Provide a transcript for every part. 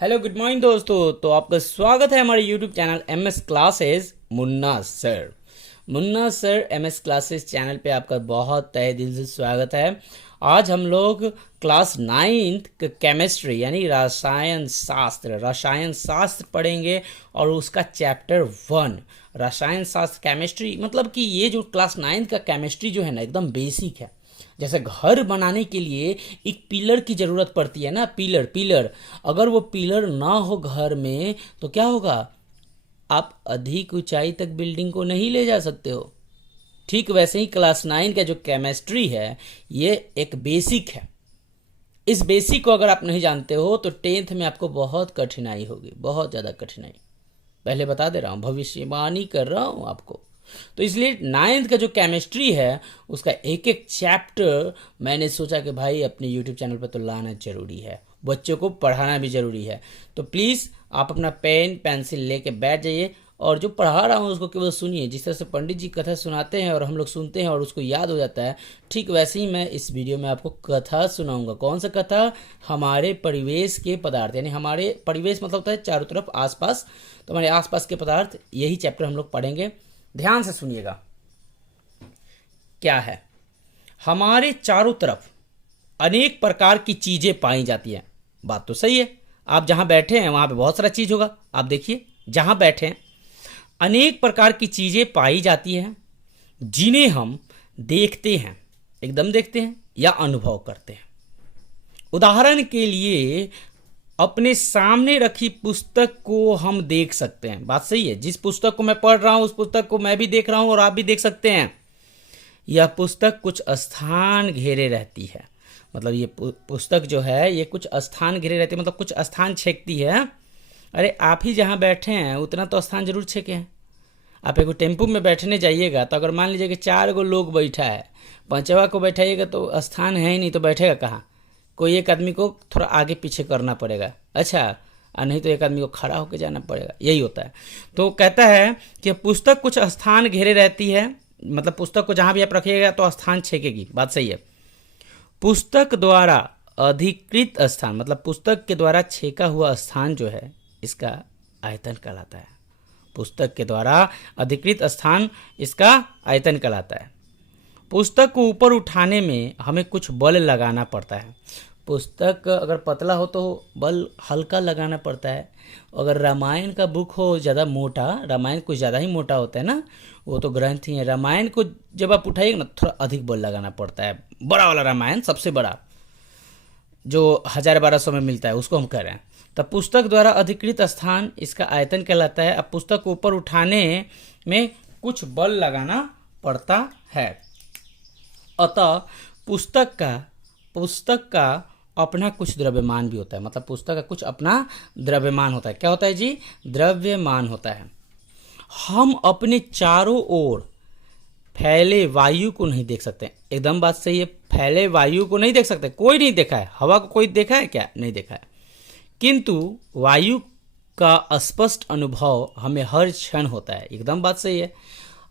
Hello good morning दोस्तों। तो आपका स्वागत है हमारे YouTube channel M S classes Munna sir. Munna sir M S classes channel पे आपका बहुत तहे दिल से स्वागत है। आज हम लोग क्लास 9th केमिस्ट्री यानी रसायन शास्त्र पढ़ेंगे और उसका चैप्टर 1 रसायन शास्त्र केमिस्ट्री। मतलब कि ये जो क्लास 9th का केमिस्ट्री जो है ना एकदम बेसिक है। जैसे घर बनाने के लिए एक पिलर की ज़रूरत पड़ती है ना, पिलर पिलर अगर वो पिलर ना हो घर में तो क्या होगा, आप अधिक ऊंचाई तक बिल्डिंग को नहीं ले जा सकते हो। ठीक वैसे ही क्लास 9 का जो केमिस्ट्री है ये एक बेसिक है। इस बेसिक को अगर आप नहीं जानते हो तो 10th में आपको बहुत कठिनाई होगी, बहुत ज़्यादा कठिनाई। पहले बता दे रहा हूँ, भविष्यवाणी कर रहा हूँ आपको। तो इसलिए 9th का जो केमिस्ट्री है उसका एक एक चैप्टर मैंने सोचा कि भाई अपने यूट्यूब चैनल पर तो लाना जरूरी है, बच्चों को पढ़ाना भी ज़रूरी है। तो प्लीज़ आप अपना पेन पेंसिल लेके बैठ जाइए और जो पढ़ा रहा हूँ उसको केवल सुनिए। जिस तरह से पंडित जी कथा सुनाते हैं और हम लोग सुनते हैं और उसको याद हो जाता है, ठीक वैसे ही मैं इस वीडियो में आपको कथा सुनाऊंगा। कौन सा कथा? हमारे परिवेश के पदार्थ, यानी हमारे परिवेश मतलब होता है चारों तरफ आसपास, तो हमारे आसपास के पदार्थ, यही चैप्टर हम लोग पढ़ेंगे। ध्यान से सुनिएगा। क्या है? हमारे चारों तरफ अनेक प्रकार की चीजें पाई जाती हैं। बात तो सही है, आप जहां बैठे हैं वहां पे बहुत सारा चीज होगा। आप देखिए जहां बैठे हैं अनेक प्रकार की चीजें पाई जाती हैं जिन्हें हम देखते हैं, एकदम देखते हैं या अनुभव करते हैं। उदाहरण के लिए अपने सामने रखी पुस्तक को हम देख सकते हैं। बात सही है, जिस पुस्तक को मैं पढ़ रहा हूं उस पुस्तक को मैं भी देख रहा हूं और आप भी देख सकते हैं। यह पुस्तक कुछ स्थान घेरे रहती है, मतलब ये पुस्तक जो है ये कुछ स्थान घेरे रहती है, मतलब कुछ स्थान छेकती है। अरे आप ही जहाँ बैठे हैं उतना तो स्थान जरूर छेके हैं। आप एक टेम्पू में बैठने जाइएगा तो अगर मान लीजिए कि 4 लोग बैठा है, 5वां को बैठाइएगा तो स्थान है ही नहीं, तो बैठेगा कहाँ? कोई एक आदमी को थोड़ा आगे पीछे करना पड़ेगा, अच्छा, और नहीं तो एक आदमी को खड़ा होकर जाना पड़ेगा। यही होता है। तो कहता है कि पुस्तक कुछ स्थान घेरे रहती है, मतलब पुस्तक को जहां भी आप रखिएगा तो स्थान छेकेगी। बात सही है। पुस्तक द्वारा अधिकृत स्थान, मतलब पुस्तक के द्वारा छेका हुआ स्थान जो है इसका आयतन कहलाता है। पुस्तक के द्वारा अधिकृत स्थान इसका आयतन कहलाता है। पुस्तक को ऊपर उठाने में हमें कुछ बल लगाना पड़ता है। पुस्तक अगर पतला हो तो बल हल्का लगाना पड़ता है। अगर रामायण का बुक हो ज़्यादा मोटा, रामायण कुछ ज़्यादा ही मोटा होता है ना, वो तो ग्रंथ ही है। रामायण को जब आप उठाइएगा ना थोड़ा अधिक बल लगाना पड़ता है। बड़ा वाला रामायण, सबसे बड़ा जो 1000-1200 में मिलता है, उसको हम कह रहे हैं। तब पुस्तक द्वारा अधिकृत स्थान इसका आयतन कहलाता है। अब पुस्तक को ऊपर उठाने में कुछ बल लगाना पड़ता है। अतः पुस्तक का अपना कुछ द्रव्यमान भी होता है, मतलब पुस्तक का कुछ अपना द्रव्यमान होता है। क्या होता है जी? द्रव्यमान होता है। हम अपने चारों ओर फैले वायु को नहीं देख सकते। एकदम बात सही है, फैले वायु को नहीं देख सकते। कोई नहीं देखा है। हवा को कोई देखा है क्या? नहीं देखा है। किंतु वायु का स्पष्ट अनुभव हमें हर क्षण होता है। एकदम बात सही है।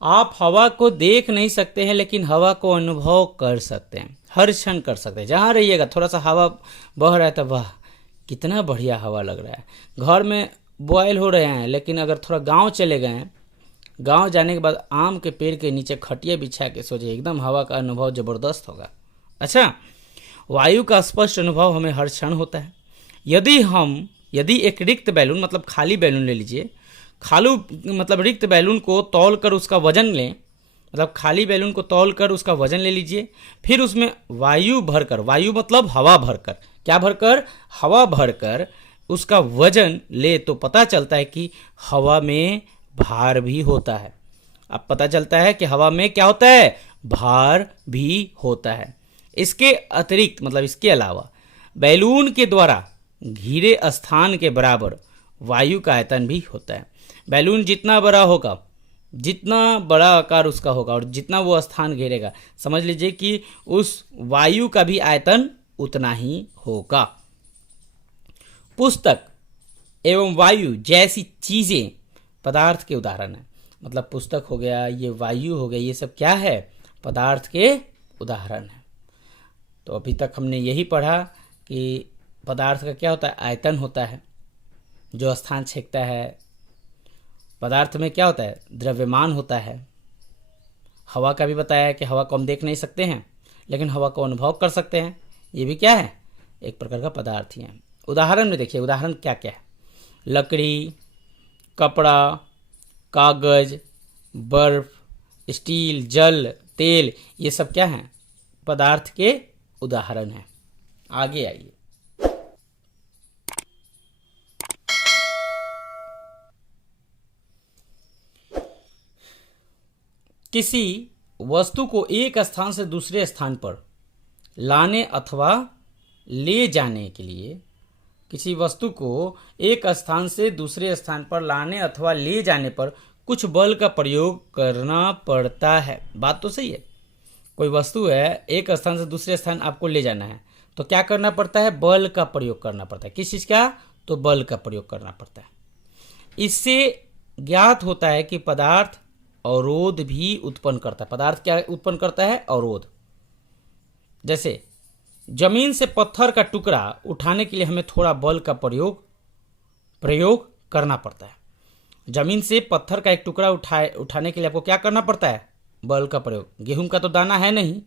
आप हवा को देख नहीं सकते हैं लेकिन हवा को अनुभव कर सकते हैं, हर क्षण कर सकते हैं। जहाँ रहिएगा थोड़ा सा हवा बह रहा है तो वाह कितना बढ़िया हवा लग रहा है। घर में बॉयल हो रहे हैं लेकिन अगर थोड़ा गांव चले गए हैं, गांव जाने के बाद आम के पेड़ के नीचे खटिया बिछा के सो जाइए, एकदम हवा का अनुभव ज़बरदस्त होगा। अच्छा, वायु का स्पष्ट अनुभव हमें हर क्षण होता है। यदि एक रिक्त बैलून, मतलब खाली बैलून ले लीजिए, खालू मतलब रिक्त बैलून को तौल कर उसका वजन लें, मतलब खाली बैलून को तौल कर उसका वजन ले लीजिए, फिर उसमें वायु भरकर, वायु मतलब हवा भरकर, क्या भरकर? हवा भरकर उसका वजन ले तो पता चलता है कि हवा में भार भी होता है। अब पता चलता है कि हवा में क्या होता है? भार भी होता है। इसके अतिरिक्त, मतलब इसके अलावा बैलून के द्वारा घिरे स्थान के बराबर वायु का आयतन भी होता है। बैलून जितना बड़ा होगा, जितना बड़ा आकार उसका होगा और जितना वो स्थान घेरेगा, समझ लीजिए कि उस वायु का भी आयतन उतना ही होगा। पुस्तक एवं वायु जैसी चीजें पदार्थ के उदाहरण है। मतलब पुस्तक हो गया, ये वायु हो गया, ये सब क्या है? पदार्थ के उदाहरण है। तो अभी तक हमने यही पढ़ा कि पदार्थ का क्या होता है? आयतन होता है। जो स्थान छेकता है। पदार्थ में क्या होता है, द्रव्यमान होता है। हवा का भी बताया है कि हवा को हम देख नहीं सकते हैं लेकिन हवा को अनुभव कर सकते हैं। ये भी क्या है, एक प्रकार का पदार्थ ही है। उदाहरण में देखिए, उदाहरण क्या क्या है, लकड़ी, कपड़ा, कागज, बर्फ, स्टील, जल, तेल, ये सब क्या हैं, पदार्थ के उदाहरण हैं। आगे आइए, किसी वस्तु को एक स्थान से दूसरे स्थान पर लाने अथवा ले जाने के लिए, किसी वस्तु को एक स्थान से दूसरे स्थान पर लाने अथवा ले जाने पर कुछ बल का प्रयोग करना पड़ता है। बात तो सही है। कोई वस्तु है, एक स्थान से दूसरे स्थान आपको ले जाना है, तो क्या करना पड़ता है, बल का प्रयोग करना पड़ता है। किस चीज़ का, तो बल का प्रयोग करना पड़ता है। इससे ज्ञात होता है कि पदार्थ अवरोध भी उत्पन्न करता है। पदार्थ क्या उत्पन्न करता है, अवरोध। जैसे जमीन से पत्थर का टुकड़ा उठाने के लिए हमें थोड़ा बल का प्रयोग करना पड़ता है। जमीन से पत्थर का एक टुकड़ा उठाने के लिए आपको क्या करना पड़ता है, बल का प्रयोग। गेहूं का तो दाना है नहीं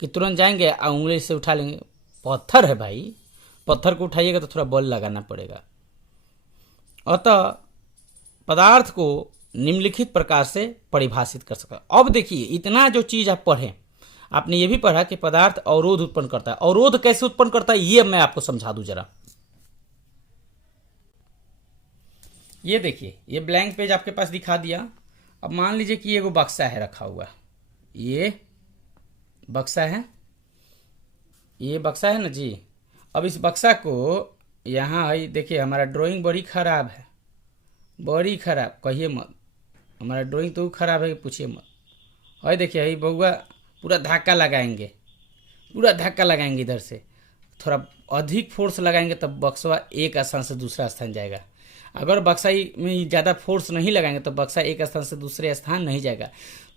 कि तुरंत जाएंगे उंगली से उठा लेंगे, पत्थर है भाई, पत्थर को उठाइएगा तो थोड़ा बल लगाना पड़ेगा। अतः पदार्थ को निम्नलिखित प्रकार से परिभाषित कर सकते हैं। अब देखिए, इतना जो चीज आप पढ़े, आपने ये भी पढ़ा कि पदार्थ अवरोध उत्पन्न करता है। अवरोध कैसे उत्पन्न करता है, ये मैं आपको समझा दूं जरा। ये देखिए, ये ब्लैंक पेज आपके पास दिखा दिया। अब मान लीजिए कि ये वो बक्सा है रखा हुआ, ये बक्सा है, ये बक्सा है ना जी। अब इस बक्सा को यहाँ है, देखिए हमारा ड्राइंग बड़ी खराब है, बड़ी खराब, कहिए मत, हमारा ड्राइंग तो खराब है, पूछिए मत। और देखिए यही बउआ पूरा धक्का लगाएंगे, पूरा धक्का लगाएंगे, इधर से थोड़ा अधिक फोर्स लगाएंगे तब बक्सा एक स्थान से दूसरा स्थान जाएगा। अगर बक्सा में ज़्यादा फोर्स नहीं लगाएंगे तो बक्सा एक स्थान से दूसरे स्थान नहीं जाएगा।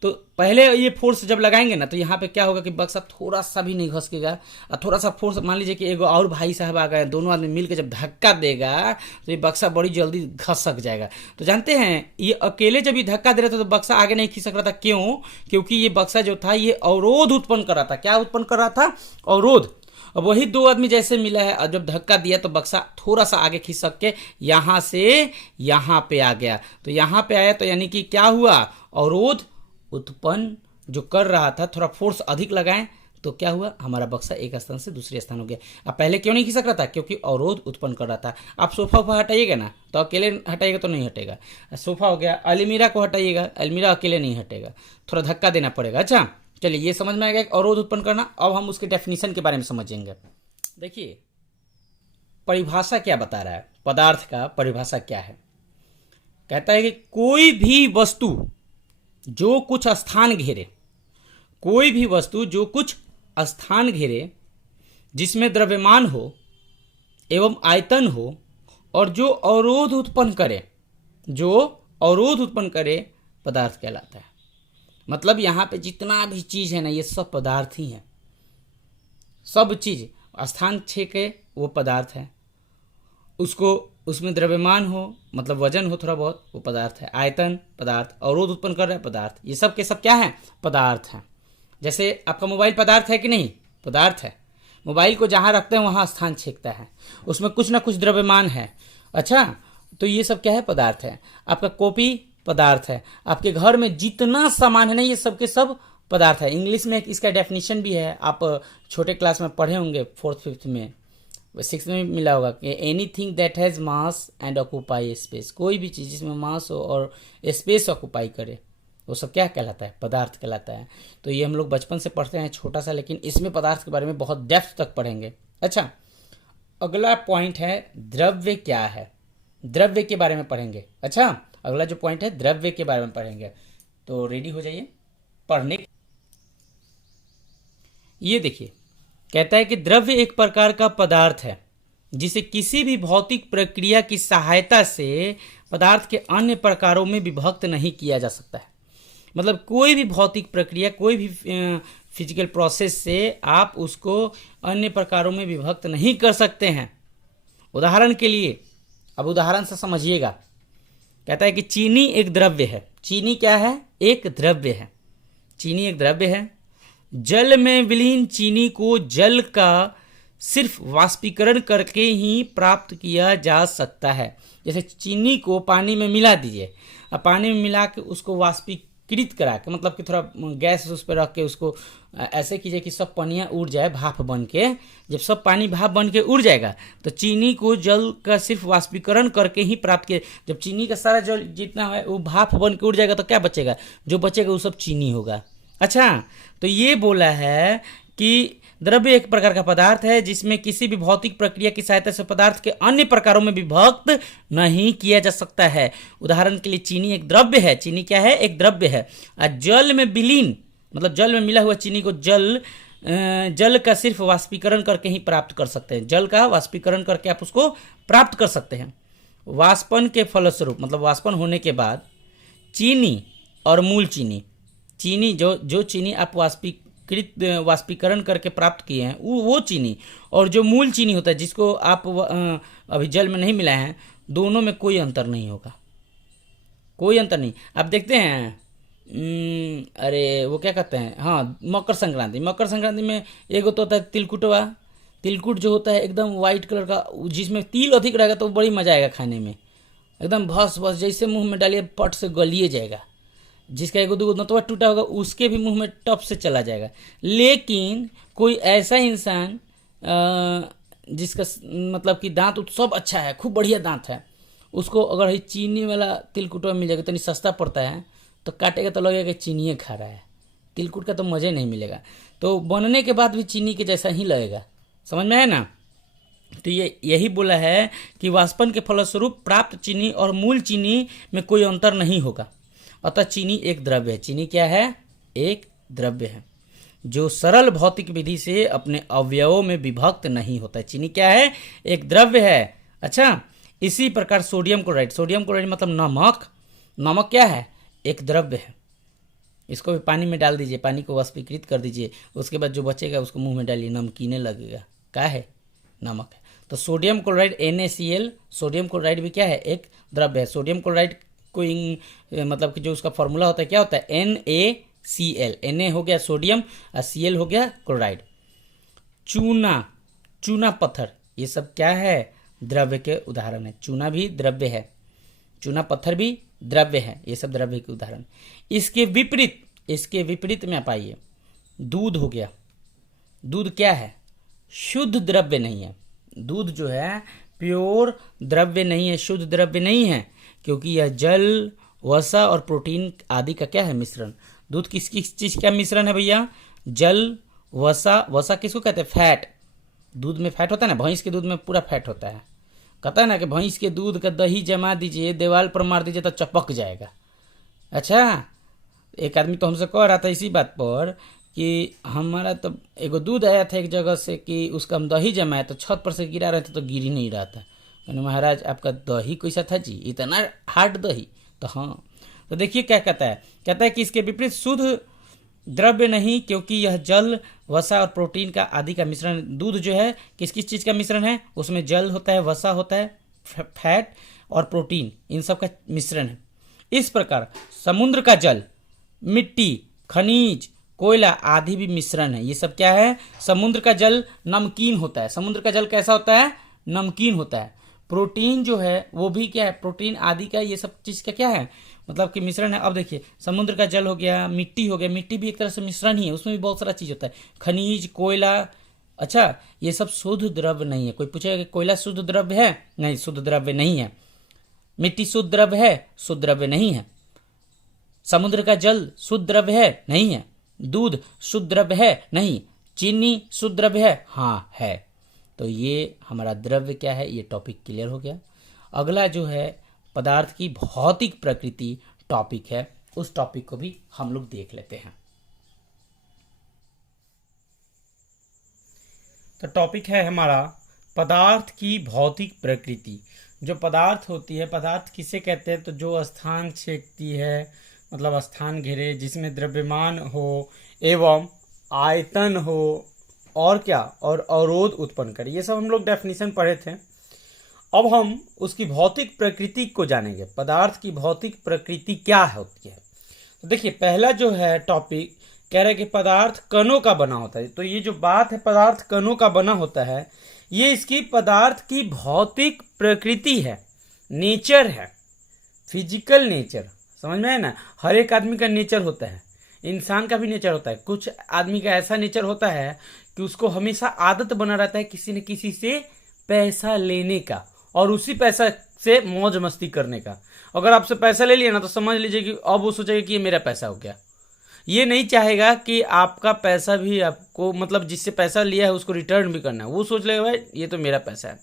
तो पहले ये फोर्स जब लगाएंगे ना, तो यहाँ पे क्या होगा कि बक्सा थोड़ा सा भी नहीं घसकेगा। और थोड़ा सा फोर्स, मान लीजिए कि एगो और भाई साहब आ गए, दोनों आदमी मिलकर जब धक्का देगा तो ये बक्सा बड़ी जल्दी घसक जाएगा। तो जानते हैं, ये अकेले जब ये धक्का दे रहा था तो बक्सा आगे नहीं खिसक रहा था। क्यों? क्योंकि ये बक्सा जो था ये अवरोध उत्पन्न कर रहा था। क्या उत्पन्न कर रहा था? अवरोध। अब वही दो आदमी जैसे मिला है और जब धक्का दिया तो बक्सा थोड़ा सा आगे खिसक के यहां से यहां पे आ गया। तो यहां पे आया तो यानी कि क्या हुआ, अवरोध उत्पन्न जो कर रहा था, थोड़ा फोर्स अधिक लगाएं तो क्या हुआ, हमारा बक्सा एक स्थान से दूसरे स्थान हो गया। अब पहले क्यों नहीं खिसक रहा था? क्योंकि अवरोध उत्पन्न कर रहा था। आप सोफा उफा हटाइएगा ना तो अकेले हटाइएगा तो नहीं हटेगा। सोफा हो गया, अलमीरा को हटाइएगा, अलमीरा अकेले नहीं हटेगा, थोड़ा धक्का देना पड़ेगा। अच्छा चलिए, ये समझ में आ गया अवरोध उत्पन्न करना। अब हम उसके डेफिनेशन के बारे में समझेंगे। देखिए परिभाषा क्या बता रहा है, पदार्थ का परिभाषा क्या है। कहता है कि कोई भी वस्तु जो कुछ स्थान घेरे, कोई भी वस्तु जो कुछ स्थान घेरे, जिसमें द्रव्यमान हो एवं आयतन हो और जो अवरोध उत्पन्न करे, जो अवरोध उत्पन्न करे, पदार्थ कहलाता है। मतलब यहाँ पे जितना भी चीज है ना, ये सब पदार्थ ही है। सब चीज स्थान छेके वो पदार्थ है। उसको उसमें द्रव्यमान हो, मतलब वजन हो थोड़ा बहुत, वो पदार्थ है। आयतन पदार्थ, अवरोध उत्पन्न कर रहा है पदार्थ। ये सब के सब क्या है, पदार्थ हैं। जैसे आपका मोबाइल पदार्थ है कि नहीं? पदार्थ है। मोबाइल को जहाँ रखते हैं वहाँ स्थान छेकता है, उसमें कुछ ना कुछ द्रव्यमान है। अच्छा, तो ये सब क्या है, पदार्थ है। आपका कॉपी पदार्थ है। आपके घर में जितना सामान है ना, ये सब के सब पदार्थ है। इंग्लिश में इसका डेफिनेशन भी है, आप छोटे क्लास में पढ़े होंगे, 4th 5th में, 6th में मिला होगा कि anything that has mass and occupy space. कोई भी चीज़ जिसमें मास हो और स्पेस ऑक्यूपाई करे, वो सब क्या कहलाता है, पदार्थ कहलाता है। तो ये हम लोग बचपन से पढ़ते हैं छोटा सा, लेकिन इसमें पदार्थ के बारे में बहुत डेप्थ तक पढ़ेंगे। अच्छा, अगला पॉइंट है द्रव्य क्या है, द्रव्य के बारे में पढ़ेंगे। अच्छा, अगला जो पॉइंट है द्रव्य के बारे में पढ़ेंगे। तो रेडी हो जाइए पढ़ने। ये देखिए, कहता है कि द्रव्य एक प्रकार का पदार्थ है जिसे किसी भी भौतिक प्रक्रिया की सहायता से पदार्थ के अन्य प्रकारों में विभक्त नहीं किया जा सकता है। मतलब कोई भी भौतिक प्रक्रिया, कोई भी फिजिकल प्रोसेस से आप उसको अन्य प्रकारों में विभक्त नहीं कर सकते हैं। उदाहरण के लिए अब उदाहरण से समझिएगा। कहता है कि चीनी एक द्रव्य है। चीनी क्या है? एक द्रव्य है। चीनी एक द्रव्य है। जल में विलीन चीनी को जल का सिर्फ वाष्पीकरण करके ही प्राप्त किया जा सकता है। जैसे चीनी को पानी में मिला दीजिए, अब पानी में मिला के उसको वाष्पीकृत करा के, मतलब कि थोड़ा गैस उस पर रख के उसको ऐसे कीजिए कि सब पनियाँ उड़ जाए भाप बन के। जब सब पानी भाप बन के उड़ जाएगा तो चीनी को जल का सिर्फ वाष्पीकरण करके ही प्राप्त किया। जब चीनी का सारा जल जितना है वो भाप बन के उड़ जाएगा तो क्या बचेगा? जो बचेगा वो सब चीनी होगा। अच्छा, तो ये बोला है कि द्रव्य एक प्रकार का पदार्थ है जिसमें किसी भी भौतिक प्रक्रिया की सहायता से पदार्थ के अन्य प्रकारों में विभक्त नहीं किया जा सकता है। उदाहरण के लिए चीनी एक द्रव्य है। चीनी क्या है? एक द्रव्य है। जल में विलीन मतलब जल में मिला हुआ चीनी को जल का सिर्फ वाष्पीकरण करके ही प्राप्त कर सकते हैं। जल का वाष्पीकरण करके आप उसको प्राप्त कर सकते हैं। वाष्पन के फलस्वरूप मतलब वाष्पन होने के बाद चीनी और मूल चीनी, चीनी जो चीनी आप वाष्पीकरण करके प्राप्त किए हैं वो चीनी, और जो मूल चीनी होता है जिसको आप अभी जल में नहीं मिलाए हैं, दोनों में कोई अंतर नहीं होगा। कोई अंतर नहीं। आप देखते हैं अरे वो क्या कहते हैं, हाँ, मकर संक्रांति में एक तो होता है तिलकुटवा। तिलकुट जो होता है एकदम वाइट कलर का, जिसमें तिल अधिक रहेगा तो बड़ी मजा आएगा खाने में। एकदम भस जैसे मुंह में डालिए पट से गलिए जाएगा। जिसका एगो दूगो नतवा टूटा होगा उसके भी मुंह में टप से चला जाएगा। लेकिन कोई ऐसा इंसान जिसका मतलब कि दांत सब अच्छा है, खूब बढ़िया दांत है, उसको अगर ये चीनी वाला तिलकुटवा मिल जाएगा, तो सस्ता पड़ता है, तो काटेगा तो लगेगा कि चीनी खा रहा है। तिलकुट का तो मज़े नहीं मिलेगा। तो बनने के बाद भी चीनी के जैसा ही लगेगा। समझ में है ना? तो यही बोला है कि वाष्पन के फलस्वरूप प्राप्त चीनी और मूल चीनी में कोई अंतर नहीं होगा। अतः चीनी एक द्रव्य है। चीनी क्या है? एक द्रव्य है जो सरल भौतिक विधि से अपने अवयवों में विभक्त नहीं होता है। चीनी क्या है? एक द्रव्य है। अच्छा, इसी प्रकार सोडियम क्लोराइड मतलब नमक क्या है? एक द्रव्य है। इसको भी पानी में डाल दीजिए, पानी को वाष्पीकृत कर दीजिए, उसके बाद जो बचेगा उसको मुंह में डालिए, नमकीने लगेगा। क्या है? नमक है। तो sodium chloride NaCl, sodium chloride भी क्या है? एक द्रव्य है। सोडियम क्लोराइड को मतलब कि जो उसका फॉर्मूला होता है क्या होता है? NaCl। Na हो गया सोडियम और Cl हो गया क्लोराइड। चूना पत्थर, ये सब क्या है? द्रव्य के उदाहरण है। चूना भी द्रव्य है, चूना पत्थर भी द्रव्य है। ये सब द्रव्य के उदाहरण। इसके विपरीत में आप आइए, दूध हो गया। दूध क्या है? शुद्ध द्रव्य नहीं है। दूध जो है प्योर द्रव्य नहीं है, शुद्ध द्रव्य नहीं है, क्योंकि यह जल, वसा और प्रोटीन आदि का क्या है? मिश्रण। दूध किस चीज़ का मिश्रण है भैया? जल, वसा किसको कहते हैं? फैट। दूध में फैट होता है ना, भैंस के दूध में पूरा फैट होता है। कहता है ना कि भैंस के दूध का दही जमा दीजिए, दीवार पर मार दीजिए तो चपक जाएगा। अच्छा, एक आदमी तो हमसे कह रहा था इसी बात पर कि हमारा तो एगो दूध आया था एक जगह से कि उसका हम दही जमाए तो छत पर से गिरा रहे थे तो गिर ही नहीं रहा था। मैंने, महाराज आपका दही कैसा था जी, इतना हार्ड दही? तो हाँ, तो देखिए क्या कहता है कि इसके विपरीत शुद्ध द्रव्य नहीं, क्योंकि यह जल, वसा और प्रोटीन का आदि का मिश्रण। दूध जो है किस चीज़ का मिश्रण है? उसमें जल होता है, वसा होता है, फैट और प्रोटीन, इन सब का मिश्रण है। इस प्रकार समुद्र का जल, मिट्टी, खनिज, कोयला आदि भी मिश्रण है। ये सब क्या है? समुद्र का जल नमकीन होता है। समुद्र का जल कैसा होता है? नमकीन होता है। प्रोटीन जो है वो भी क्या है? प्रोटीन आदि का, ये सब चीज़ का क्या है? मतलब कि मिश्रण है। अब देखिए, समुद्र का जल हो गया, मिट्टी हो गया, मिट्टी भी एक तरह से मिश्रण ही है, उसमें भी बहुत सारा चीज़ होता है, खनिज, कोयला। अच्छा, ये सब शुद्ध द्रव्य नहीं है। कोई पूछेगा कि कोयला शुद्ध द्रव्य है? नहीं, शुद्ध द्रव्य नहीं है। मिट्टी शुद्ध द्रव्य है? शुद्ध द्रव्य नहीं है। समुद्र का जल शुद्ध द्रव्य है? नहीं है। दूध शुद्ध द्रव्य है? नहीं। चीनी शुद्ध द्रव्य है? हाँ है। तो ये हमारा द्रव्य क्या है, ये टॉपिक क्लियर हो गया। अगला जो है पदार्थ की भौतिक प्रकृति टॉपिक है, उस टॉपिक को भी हम लोग देख लेते हैं। तो टॉपिक है हमारा पदार्थ की भौतिक प्रकृति। जो पदार्थ होती है, पदार्थ किसे कहते हैं? तो जो स्थान छेदती है, मतलब स्थान घेरे, जिसमें द्रव्यमान हो एवं आयतन हो, और क्या, और अवरोध उत्पन्न करे। ये सब हम लोग डेफिनेशन पढ़े थे। अब हम उसकी भौतिक प्रकृति को जानेंगे, पदार्थ की भौतिक प्रकृति क्या होती है। तो देखिए पहला जो है टॉपिक कह रहा है कि पदार्थ कणों का बना होता है। तो ये जो बात है पदार्थ कणों का बना होता है, ये इसकी पदार्थ की भौतिक प्रकृति है, नेचर है, फिजिकल नेचर। समझ में है ना। हर एक आदमी का नेचर होता है, इंसान का भी नेचर होता है। कुछ आदमी का ऐसा नेचर होता है कि उसको हमेशा आदत बना रहता है किसी न किसी से पैसा लेने का और उसी पैसा से मौज मस्ती करने का। अगर आपसे पैसा ले लिया ना तो समझ लीजिए कि अब वो सोचेगा कि ये मेरा पैसा हो गया। ये नहीं चाहेगा कि आपका पैसा भी आपको, मतलब जिससे पैसा लिया है उसको रिटर्न भी करना है। वो सोच लेगा भाई ये तो मेरा पैसा है।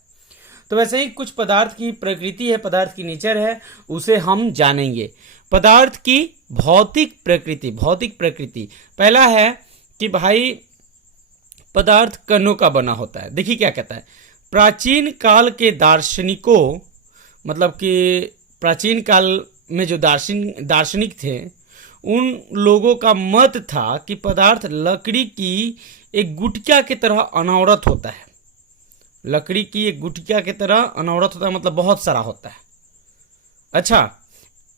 तो वैसे ही कुछ पदार्थ की प्रकृति है, पदार्थ की नेचर है, उसे हम जानेंगे। पदार्थ की भौतिक प्रकृति। भौतिक प्रकृति पहला है कि भाई पदार्थ कणों का बना होता है। देखिए क्या कहता है, प्राचीन काल के दार्शनिकों, मतलब कि प्राचीन काल में जो दार्शनिक थे, उन लोगों का मत था कि पदार्थ लकड़ी की एक गुटिया की तरह अनवरत होता है। लकड़ी की एक गुटिया की तरह अनवरत होता है, मतलब बहुत सारा होता है। अच्छा,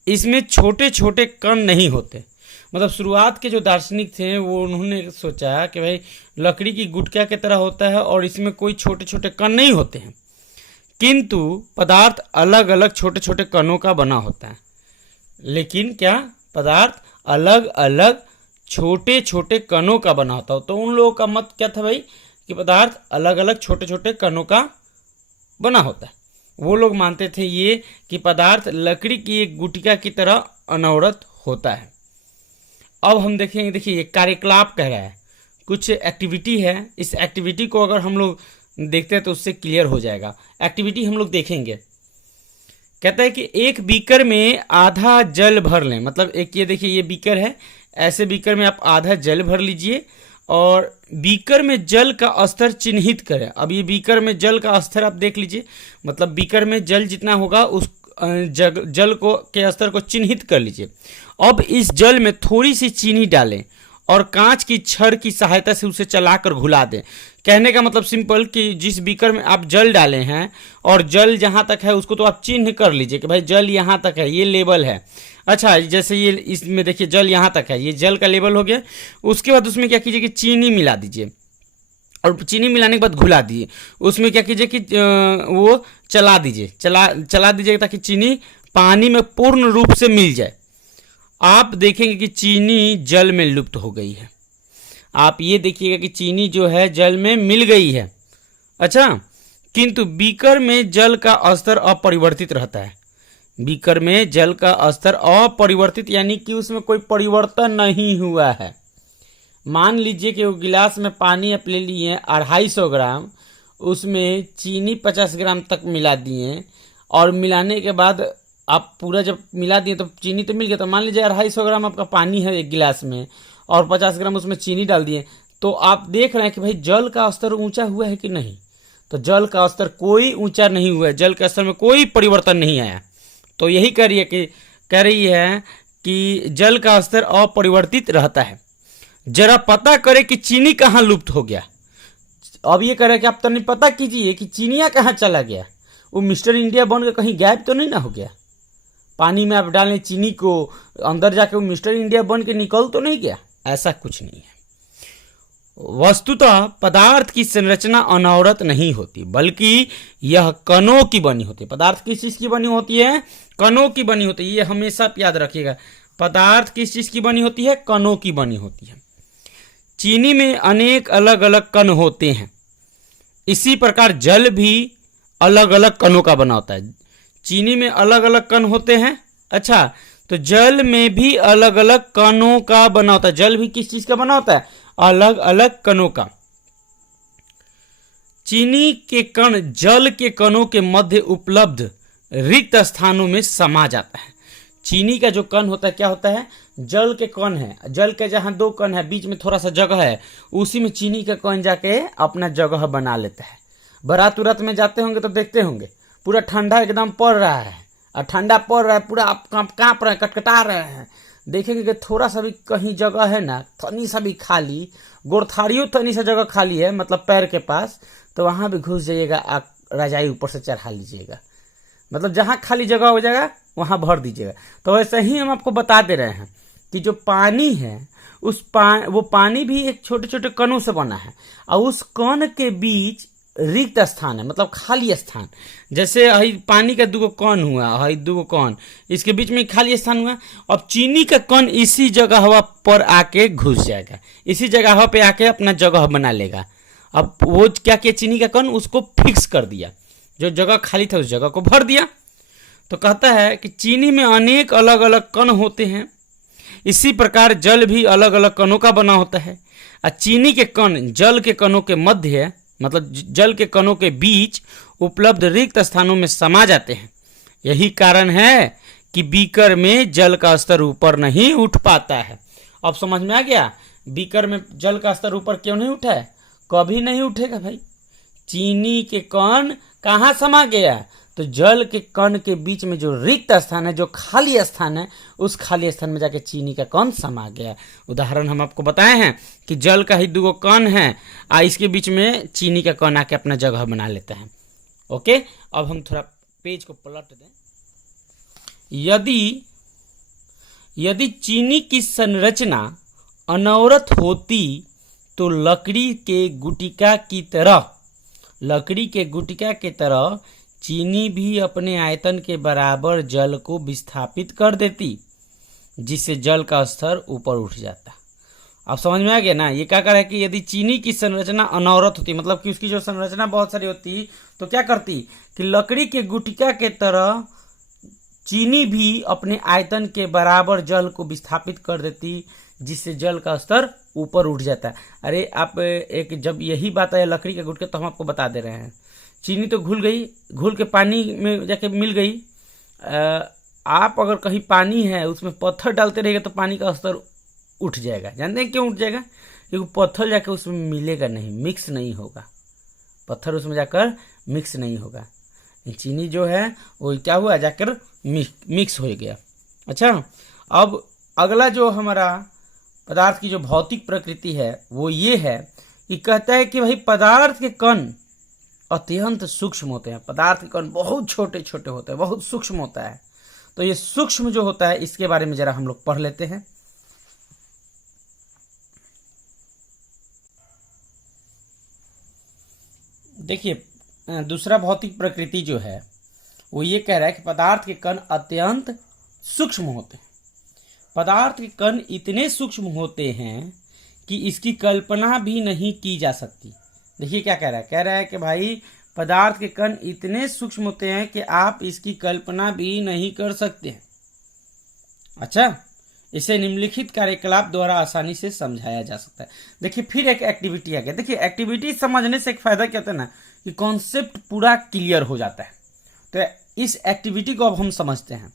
इसमें छोटे छोटे कण नहीं होते। मतलब शुरुआत के जो दार्शनिक थे वो उन्होंने सोचा कि भाई लकड़ी की गुटिया की तरह होता है और इसमें कोई छोटे छोटे कण नहीं होते हैं, किंतु पदार्थ अलग अलग छोटे छोटे कणों का बना होता है। लेकिन क्या, पदार्थ अलग अलग छोटे छोटे कणों का बना होता है। तो उन लोगों का मत क्या था भाई कि पदार्थ अलग अलग छोटे छोटे कणों का बना होता है। वो लोग मानते थे ये कि पदार्थ लकड़ी की एक गुटिया की तरह अनवरत होता है। अब हम देखेंगे, देखिए ये कार्यकलाप कह रहा है, कुछ एक्टिविटी है। इस एक्टिविटी को अगर हम लोग देखते हैं तो उससे क्लियर हो जाएगा। एक्टिविटी हम लोग देखेंगे। कहता है कि एक बीकर में आधा जल भर लें। मतलब एक ये देखिए ये बीकर है, ऐसे बीकर में आप आधा जल भर लीजिए और बीकर में जल का स्तर चिन्हित करें। अब ये बीकर में जल का स्तर आप देख लीजिए, मतलब बीकर में जल जितना होगा उस जल को के स्तर को चिन्हित कर लीजिए। अब इस जल में थोड़ी सी चीनी डालें और कांच की छड़ की सहायता से उसे चलाकर घुला दें। कहने का मतलब सिंपल कि जिस बीकर में आप जल डाले हैं और जल जहाँ तक है उसको तो आप चिन्ह कर लीजिए कि भाई जल यहाँ तक है, ये लेवल है। अच्छा, जैसे ये इसमें देखिए जल यहाँ तक है, ये जल का लेवल हो गया। उसके बाद उसमें क्या कीजिए कि चीनी मिला दीजिए और चीनी मिलाने के बाद घुला दीजिए। उसमें क्या कीजिए कि वो चला दीजिए, चला दीजिए ताकि चीनी पानी में पूर्ण रूप से मिल जाए। आप देखेंगे कि चीनी जल में लुप्त हो गई है। आप ये देखिएगा कि चीनी जो है जल में मिल गई है। अच्छा, किंतु बीकर में जल का स्तर अपरिवर्तित रहता है। बीकर में जल का स्तर अपरिवर्तित यानी कि उसमें कोई परिवर्तन नहीं हुआ है। मान लीजिए कि वो गिलास में पानी आप ले लिए 250 ग्राम, उसमें चीनी 50 ग्राम तक मिला दिए और मिलाने के बाद आप पूरा जब मिला दिए तो चीनी तो मिल गया। तो मान लीजिए 250 ग्राम आपका पानी है एक गिलास में और 50 ग्राम उसमें चीनी डाल दिए, तो आप देख रहे हैं कि भाई जल का स्तर ऊंचा हुआ है कि नहीं। तो जल का स्तर कोई ऊंचा नहीं हुआ है, जल के स्तर में कोई परिवर्तन नहीं आया। तो यही कह रही है कि जल का स्तर अपरिवर्तित रहता है। जरा पता करें कि चीनी कहाँ लुप्त हो गया। अब ये कह रहे हैं कि आप तो नहीं पता कीजिए कि चीनिया कहाँ चला गया। वो मिस्टर इंडिया बन के कहीं गायब तो नहीं ना हो गया। पानी में आप डालें चीनी को, अंदर जाके वो मिस्टर इंडिया बन के निकल तो नहीं गया। ऐसा कुछ नहीं है। वस्तुतः पदार्थ की संरचना अनवरत नहीं होती, बल्कि यह कणों की बनी होती है। पदार्थ किस चीज की बनी होती है? कणों की बनी होती है। ये हमेशा याद रखिएगा। पदार्थ किस चीज की बनी होती है? कणों की बनी होती है। चीनी में अनेक अलग अलग कण होते हैं। इसी प्रकार जल भी अलग अलग कणों का बना होता है। चीनी में अलग अलग कण होते हैं। अच्छा, तो जल में भी अलग अलग कणों का बना होता है। जल भी किस चीज का बना होता है? अलग अलग कणों का। चीनी के कण जल के कणों के मध्य उपलब्ध रिक्त स्थानों में समा जाता है। चीनी का जो कण होता है क्या होता है? जल के कण है। जल के जहां 2 कण है, बीच में थोड़ा सा जगह है, उसी में चीनी का कण जाके अपना जगह बना लेता है। बारात उरात में जाते होंगे तो देखते होंगे पूरा ठंडा एकदम पड़ रहा है और ठंडा पड़ रहा है, पूरा आप कांप रहे हैं, कटकटा रहे हैं। देखेंगे कि थोड़ा सा भी कहीं जगह है ना, थोड़ी सा भी खाली, गोरथारियों थोड़ी सा जगह खाली है, मतलब पैर के पास, तो वहां भी घुस जाइएगा, रजाई ऊपर से चढ़ा लीजिएगा, मतलब जहाँ खाली जगह हो जाएगा वहाँ भर दीजिएगा। तो वैसे ही हम आपको बता दे रहे हैं कि जो पानी है वो पानी भी एक छोटे छोटे कणों से बना है, और उस कण के बीच रिक्त स्थान है, मतलब खाली स्थान। जैसे हई पानी का दूगो कण हुआ, हई दूगो कण, इसके बीच में खाली स्थान हुआ। अब चीनी का कण इसी जगह पर आके घुस जाएगा, इसी जगह पे आके अपना जगह बना लेगा। अब वो क्या किया, चीनी का कण उसको फिक्स कर दिया, जो जगह खाली था उस जगह को भर दिया। तो कहता है कि चीनी में अनेक अलग अलग कण होते हैं, इसी प्रकार जल भी अलग अलग कणों का बना होता है। और चीनी के कण जल के कणों के मध्य, मतलब जल के कणों के बीच उपलब्ध रिक्त स्थानों में समा जाते हैं। यही कारण है कि बीकर में जल का स्तर ऊपर नहीं उठ पाता है। अब समझ में आ गया, बीकर में जल का स्तर ऊपर क्यों नहीं उठा है? कभी नहीं उठेगा भाई। चीनी के कण कहाँ समा गया? तो जल के कण के बीच में जो रिक्त स्थान है, जो खाली स्थान है, उस खाली स्थान में जाके चीनी का कण समा गया। उदाहरण हम आपको बताए हैं कि जल का ही दूगो कण है, इसके बीच में चीनी का कण आके अपना जगह बना लेता है। ओके, अब हम थोड़ा पेज को पलट दें। यदि चीनी की संरचना अनवरत होती तो लकड़ी के गुटिका की तरह चीनी भी अपने आयतन के बराबर जल को विस्थापित कर देती, जिससे जल का स्तर ऊपर उठ जाता। अब समझ में आ गया ना? ये क्या कर रहा है कि यदि चीनी की संरचना अनवरत होती, मतलब कि उसकी जो संरचना बहुत सारी होती, तो क्या करती कि लकड़ी के गुटिका के तरह चीनी भी अपने आयतन के बराबर जल को विस्थापित कर देती, जिससे जल का स्तर ऊपर उठ जाता है। अरे आप एक जब यही बात है लकड़ी के गुटके, तो हम आपको बता दे रहे हैं। चीनी तो घुल के पानी में जाके मिल गई। आप अगर कहीं पानी है उसमें पत्थर डालते रहेंगे तो पानी का स्तर उठ जाएगा। जानते हैं क्यों उठ जाएगा? क्योंकि पत्थर जाकर उसमें मिलेगा नहीं, मिक्स नहीं होगा। पत्थर उसमें जाकर मिक्स नहीं होगा। चीनी जो है वो क्या हुआ, जाकर मिक्स हो गया। अच्छा, अब अगला जो हमारा पदार्थ की जो भौतिक प्रकृति है वो ये है कि कहता है कि भाई पदार्थ के कण अत्यंत सूक्ष्म होते हैं। पदार्थ के कण बहुत छोटे छोटे होते हैं, बहुत सूक्ष्म होता है। तो ये सूक्ष्म जो होता है इसके बारे में जरा हम लोग पढ़ लेते हैं। देखिए, दूसरा भौतिक प्रकृति जो है वो ये कह रहा है कि पदार्थ के कण अत्यंत सूक्ष्म होते हैं। पदार्थ के कण इतने सूक्ष्म होते हैं कि इसकी कल्पना भी नहीं की जा सकती। देखिए क्या कह रहा है कि भाई पदार्थ के कण इतने सूक्ष्म होते हैं कि आप इसकी कल्पना भी नहीं कर सकते हैं। अच्छा, इसे निम्नलिखित कार्यकलाप द्वारा आसानी से समझाया जा सकता है। देखिए फिर एक एक्टिविटी आ गया। देखिए एक्टिविटी समझने से एक फायदा क्या होता है ना, कि कॉन्सेप्ट पूरा क्लियर हो जाता है। तो इस एक्टिविटी को अब हम समझते हैं।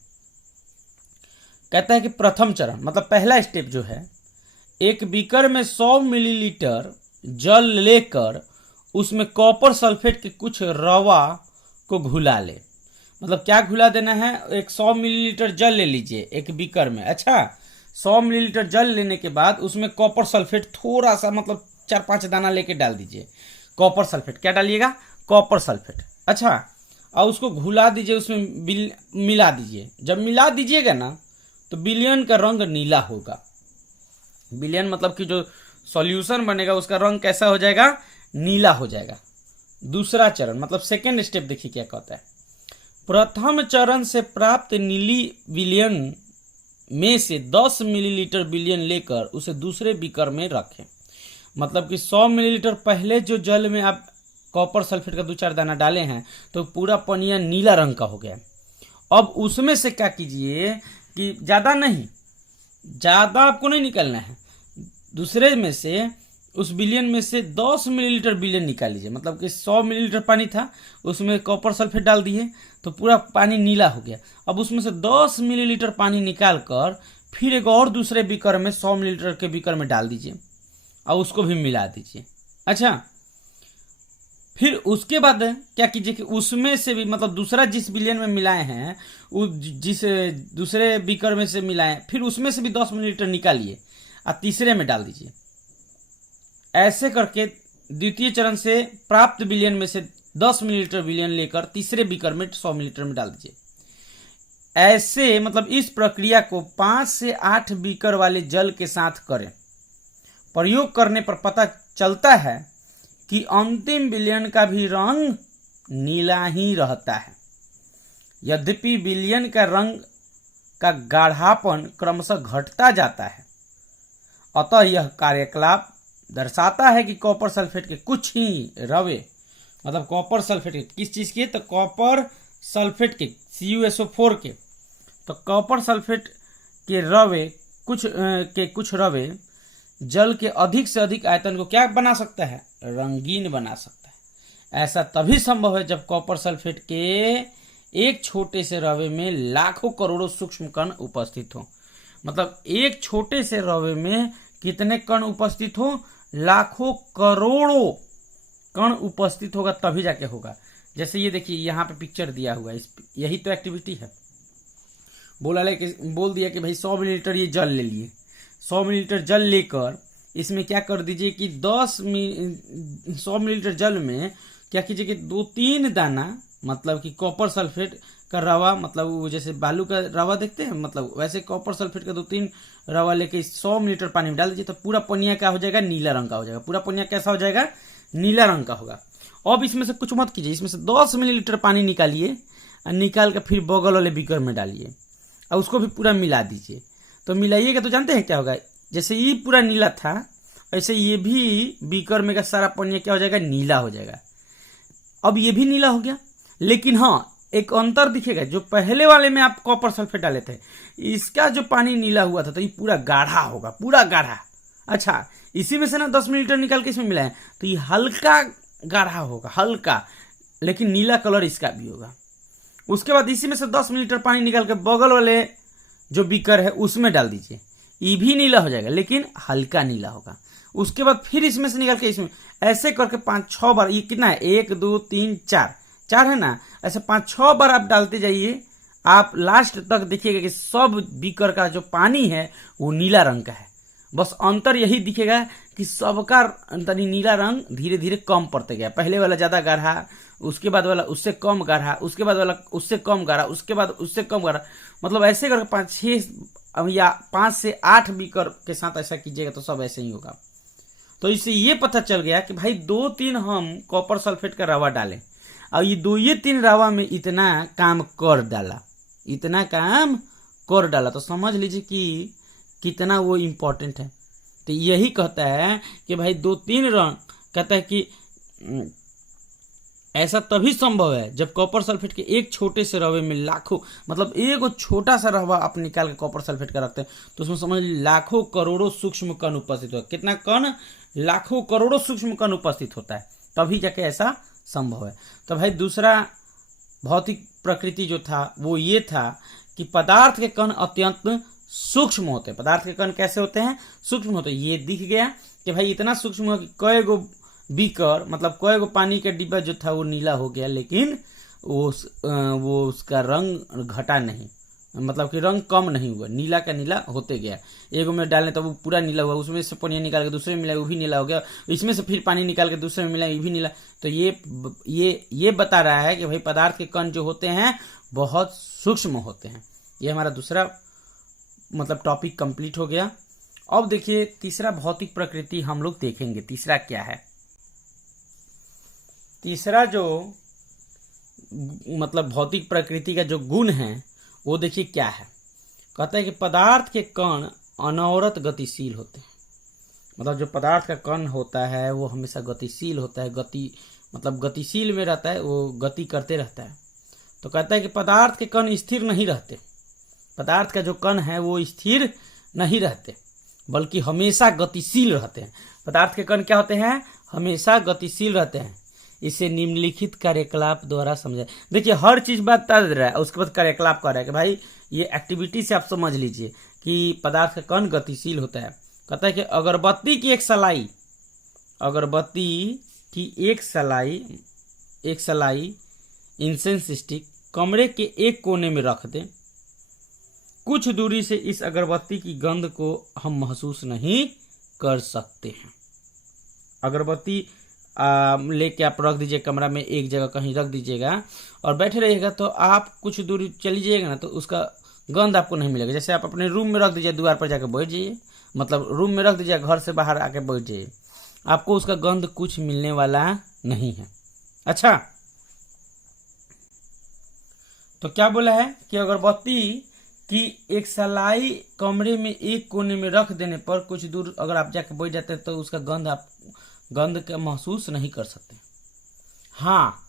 कहता है कि प्रथम चरण, मतलब पहला स्टेप जो है, एक बीकर में 100 मिलीलीटर जल लेकर उसमें कॉपर सल्फेट के कुछ रवा को घुला ले। मतलब क्या घुला देना है? एक 100 मिलीलीटर जल ले लीजिए एक बीकर में। अच्छा, 100 मिलीलीटर जल लेने के बाद उसमें कॉपर सल्फेट थोड़ा सा, मतलब 4-5 दाना लेके डाल दीजिए। कॉपर सल्फेट, क्या डालिएगा? Copper sulphate. अच्छा, और उसको घुला दीजिए, उसमें मिला दीजिए। जब मिला दीजिएगा ना तो विलयन का रंग नीला होगा। विलयन मतलब कि जो सॉल्यूशन बनेगा उसका रंग कैसा हो जाएगा? नीला हो जाएगा। दूसरा चरण, मतलब सेकेंड स्टेप, देखिए क्या कहता है। प्रथम चरण से प्राप्त नीली विलयन में से 10 मिलीलीटर विलयन लेकर उसे दूसरे बीकर में रखें। मतलब कि 100 मिलीलीटर पहले जो जल में आप कॉपर सल्फेट का 2-4 दाना डाले हैं तो पूरा पनिया नीला रंग का हो गया। अब उसमें से क्या कीजिए कि ज़्यादा आपको नहीं निकालना है। दूसरे में से, उस विलयन में से 10 मिलीलीटर विलयन निकाल लीजिए। मतलब कि 100 मिलीलीटर पानी था, उसमें कॉपर सल्फेट डाल दिए तो पूरा पानी नीला हो गया। अब उसमें से 10 मिलीलीटर पानी निकाल कर फिर एक और दूसरे बीकर में 100 मिलीलीटर के बीकर में डाल दीजिए और उसको भी मिला दीजिए। अच्छा, फिर उसके बाद क्या कीजिए कि उसमें से भी, मतलब दूसरा जिस विलयन में मिलाए हैं, जिस दूसरे बीकर में से मिलाए, फिर उसमें से भी 10 मिलीलीटर निकालिए और तीसरे में डाल दीजिए। ऐसे करके द्वितीय चरण से प्राप्त विलयन में से 10 मिलीलीटर विलयन लेकर तीसरे बीकर में 100 मिलीलीटर में डाल दीजिए। ऐसे मतलब इस प्रक्रिया को 5 से 8 बीकर वाले जल के साथ करें। प्रयोग करने पर पता चलता है कि अंतिम विलयन का भी रंग नीला ही रहता है। यद्यपि विलयन का रंग का गाढ़ापन क्रमशः घटता जाता है, अतः यह कार्यकलाप दर्शाता है कि कॉपर सल्फेट के कुछ ही रवे, मतलब कॉपर सल्फेट के किस चीज के, तो कॉपर सल्फेट के CuSO4 के, तो कॉपर सल्फेट के रवे कुछ रवे जल के अधिक से अधिक आयतन को क्या बना सकता है, रंगीन बना सकता है। ऐसा तभी संभव है जब कॉपर सल्फेट के एक छोटे से रवे में लाखों करोड़ों सूक्ष्म कण उपस्थित हो। मतलब एक छोटे से रवे में कितने कण उपस्थित हो, लाखों करोड़ों कण उपस्थित होगा तभी जाके होगा। जैसे ये देखिए यहाँ पे पिक्चर दिया हुआ है, यही तो एक्टिविटी है। बोल दिया कि भाई 100 मिलीलीटर ये जल ले लिए। 100 मिलीलीटर जल लेकर इसमें क्या कर दीजिए कि 100 मिलीलीटर जल में क्या कीजिए कि 2-3 दाना, मतलब कि कॉपर सल्फेट का रवा, मतलब वो जैसे बालू का रवा देखते हैं, मतलब वैसे कॉपर सल्फेट का 2-3 रवा लेके 100 मिलीलीटर पानी में डाल दीजिए, तो पूरा पनिया क्या हो जाएगा, नीला रंग का हो जाएगा। पूरा पनिया कैसा हो जाएगा, नीला रंग का होगा। अब इसमें से कुछ मत कीजिए, इसमें से 10 मिलीलीटर पानी निकालिए और निकाल कर फिर बगल वाले बीकर में डालिए और उसको भी पूरा मिला दीजिए। तो मिलाइएगा तो जानते हैं क्या होगा, जैसे ये पूरा नीला था ऐसे ये भी बीकर में का सारा पनिया क्या हो जाएगा, नीला हो जाएगा। अब ये भी नीला हो गया, लेकिन हाँ एक अंतर दिखेगा। जो पहले वाले में आप कॉपर सल्फेट डाले थे, इसका जो पानी नीला हुआ था तो ये पूरा गाढ़ा होगा, पूरा गाढ़ा। अच्छा, इसी में से ना 10 मिलीलीटर निकाल के इसमें मिलाएं तो ये हल्का गाढ़ा होगा, हल्का, लेकिन नीला कलर इसका भी होगा। उसके बाद इसी में से 10 मिलीलीटर पानी निकाल के बगल वाले जो बीकर है उसमें डाल दीजिए, ये भी नीला हो जाएगा लेकिन हल्का नीला होगा। उसके बाद फिर इसमें से निकाल के इसमें ऐसे करके 5-6 बार, ये कितना है, 1 2 3 4 है ना, ऐसे 5-6 बार आप डालते जाइए। आप लास्ट तक देखिएगा कि सब बीकर का जो पानी है वो नीला रंग का है। बस अंतर यही दिखेगा कि सबका नीला रंग धीरे धीरे कम पड़ते गया। पहले वाला ज्यादा गाढ़ा, उसके बाद वाला उससे कम गाढ़ा, उसके बाद वाला उससे कम गाढ़ा, उसके बाद उससे कम गाढ़ा, मतलब ऐसे करके 5-6 या 5 से 8 बीकर के साथ ऐसा कीजिएगा तो सब ऐसे ही होगा। तो इससे ये पता चल गया कि भाई 2-3 हम कॉपर सल्फेट का रवा डालें और ये 2-3 रवा में इतना काम कर डाला, इतना काम कर डाला, तो समझ लीजिए कि कितना वो इम्पोर्टेंट है। तो यही कहता है कि भाई 2-3 रंग, कहता है कि ऐसा तभी संभव है जब कॉपर सल्फेट के एक छोटे से रवे में लाखों, मतलब एक छोटा सा रवा आप निकाल के कॉपर सल्फेट का रखते हैं तो उसमें समझ लाखों करोड़ों सूक्ष्म कण उपस्थित होता है। कितना कण, लाखों करोड़ों सूक्ष्म कण उपस्थित होता है, तभी जाके ऐसा संभव है। तो भाई दूसरा भौतिक प्रकृति जो था वो ये था कि पदार्थ के कण अत्यंत सूक्ष्म होते हैं। पदार्थ के कण कैसे होते हैं, सूक्ष्म होते हैं। ये दिख गया कि भाई इतना सूक्ष्म हो कि कई गो बीकर, मतलब कई गो पानी का डिब्बा जो था वो नीला हो गया, लेकिन वो उसका रंग घटा नहीं, मतलब कि रंग कम नहीं हुआ, नीला का नीला होते गया। एगो में डालें तो वो पूरा नीला हुआ, उसमें से पानी निकाल के दूसरे में मिला वो भी नीला हो गया, इसमें से फिर पानी निकाल के दूसरे में मिला ये भी नीला। तो ये बता रहा है कि भाई पदार्थ के कण जो होते हैं बहुत सूक्ष्म होते हैं। ये हमारा दूसरा मतलब टॉपिक कंप्लीट हो गया। अब देखिए तीसरा भौतिक प्रकृति हम लोग देखेंगे। तीसरा क्या है, तीसरा जो मतलब भौतिक प्रकृति का जो गुण है वो देखिए क्या है। कहता है कि पदार्थ के कण अनवरत गतिशील होते हैं। मतलब जो पदार्थ का कण होता है वो हमेशा गतिशील होता है, मतलब गतिशील में रहता है, वो गति करते रहता है। तो कहता है कि पदार्थ के कण स्थिर नहीं रहते। पदार्थ का जो कण है वो स्थिर नहीं रहते बल्कि हमेशा गतिशील रहते हैं। पदार्थ के कण क्या होते हैं, हमेशा गतिशील रहते हैं। इसे निम्नलिखित कार्यकलाप द्वारा समझा। देखिए हर चीज बता दे रहा है, उसके बाद कार्यकलाप कर रहा है कि भाई ये एक्टिविटी से आप समझ लीजिए कि पदार्थ का कण गतिशील होता है। कहता है कि अगरबत्ती की एक सलाई इंसेंस स्टिक कमरे के एक कोने में रख दें। कुछ दूरी से इस अगरबत्ती की गंध को हम महसूस नहीं कर सकते हैं। अगरबत्ती लेके आप रख दीजिए कमरा में, एक जगह कहीं रख दीजिएगा और बैठे रहिएगा, तो आप कुछ दूरी चली जाइएगा ना तो उसका गंध आपको नहीं मिलेगा। जैसे आप अपने रूम में रख दीजिए, द्वार पर जाकर बैठ जाइए, मतलब रूम में रख दीजिए, घर से बाहर आके बैठ जाइए, आपको उसका गंध कुछ मिलने वाला नहीं है। अच्छा, तो क्या बोला है कि अगरबत्ती कि एक सलाई कमरे में एक कोने में रख देने पर कुछ दूर अगर आप जाके बैठ जाते हैं तो उसका गंध आप गंध का महसूस नहीं कर सकते। हाँ,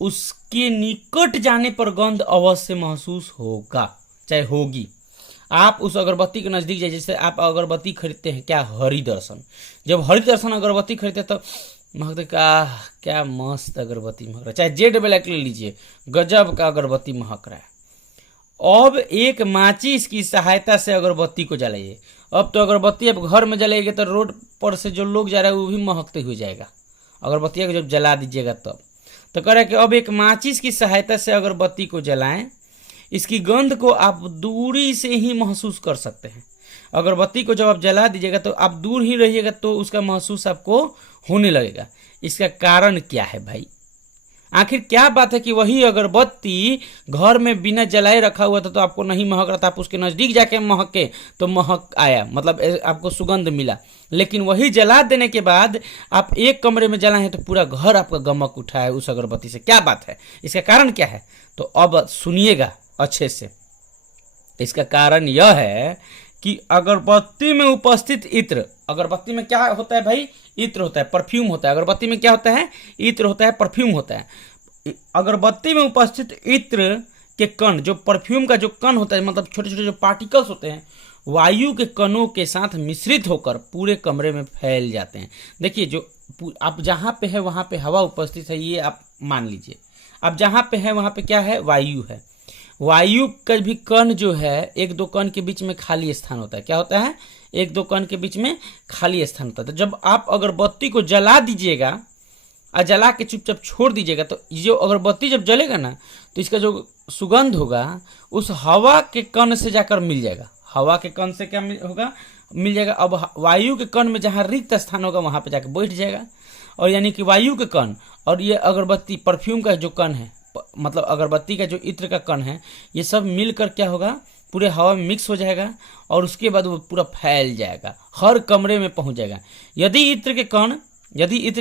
उसके निकट जाने पर गंध अवश्य महसूस होगा, चाहे होगी। आप उस अगरबत्ती के नजदीक जाइए, जैसे आप अगरबत्ती खरीदते हैं क्या, हरि दर्शन, जब हरि दर्शन अगरबत्ती खरीदते तो महकते का क्या मस्त अगरबत्ती महक रहा है। चाहे जेड ब्लैक ले लीजिए, गजब का अगरबत्ती महक रहा है। अब एक माचिस की सहायता से अगरबत्ती को जलाइए। अब तो अगरबत्ती आप घर में जलाइएगा तो रोड पर से जो लोग जा रहे हैं वो भी महकते हुए जाएगा, अगरबत्ती को जब जला दीजिएगा तब। तो कह रहा है कि अब एक माचिस की सहायता से अगरबत्ती को जलाएं, इसकी गंध को आप दूरी से ही महसूस कर सकते हैं। अगरबत्ती को जब आप जला दीजिएगा तो आप दूर ही रहिएगा तो उसका महसूस आपको होने लगेगा। इसका कारण क्या है भाई? आखिर क्या बात है कि वही अगरबत्ती घर में बिना जलाए रखा हुआ था तो आपको नहीं महक रहा था, आप उसके नजदीक जाके महके तो महक आया, मतलब आपको सुगंध मिला। लेकिन वही जला देने के बाद आप एक कमरे में जलाए हैं तो पूरा घर आपका गमक उठा है उस अगरबत्ती से। क्या बात है, इसका कारण क्या है? तो अब सुनिएगा अच्छे से। इसका कारण यह है कि अगरबत्ती में उपस्थित इत्र, अगरबत्ती में क्या होता है भाई? इत्र होता है, परफ्यूम होता है। अगरबत्ती में क्या होता है? इत्र होता है, परफ्यूम होता है। अगरबत्ती में उपस्थित इत्र के कण, जो परफ्यूम का जो कण होता है, मतलब छोटे छोटे जो पार्टिकल्स होते हैं, वायु के कणों के साथ मिश्रित होकर पूरे कमरे में फैल जाते हैं। देखिए, जो आप जहाँ पे है वहाँ पे हवा उपस्थित है, ये आप मान लीजिए। अब जहाँ पे है वहाँ पे क्या है? वायु है। वायु का भी कण जो है, एक दो कण के बीच में खाली स्थान होता है। क्या होता है? एक दो कण के बीच में खाली स्थान होता है। तो जब आप अगरबत्ती को जला दीजिएगा और जला के चुपचाप छोड़ दीजिएगा तो जो अगरबत्ती जब जलेगा ना तो इसका जो सुगंध होगा उस हवा के कण से जाकर मिल जाएगा। हवा के कण से क्या होगा? मिल जाएगा। अब वायु के कण में जहाँ रिक्त स्थान होगा वहाँ पे जाकर बैठ जाएगा। और यानी कि वायु के कण और ये अगरबत्ती परफ्यूम का जो कण है, मतलब अगरबत्ती का जो इत्र का कण है, ये सब मिलकर क्या होगा? पूरे हवा में मिक्स हो जाएगा और उसके बाद वो पूरा फैल जाएगा, हर कमरे में पहुंच जाएगा। यदि इत्र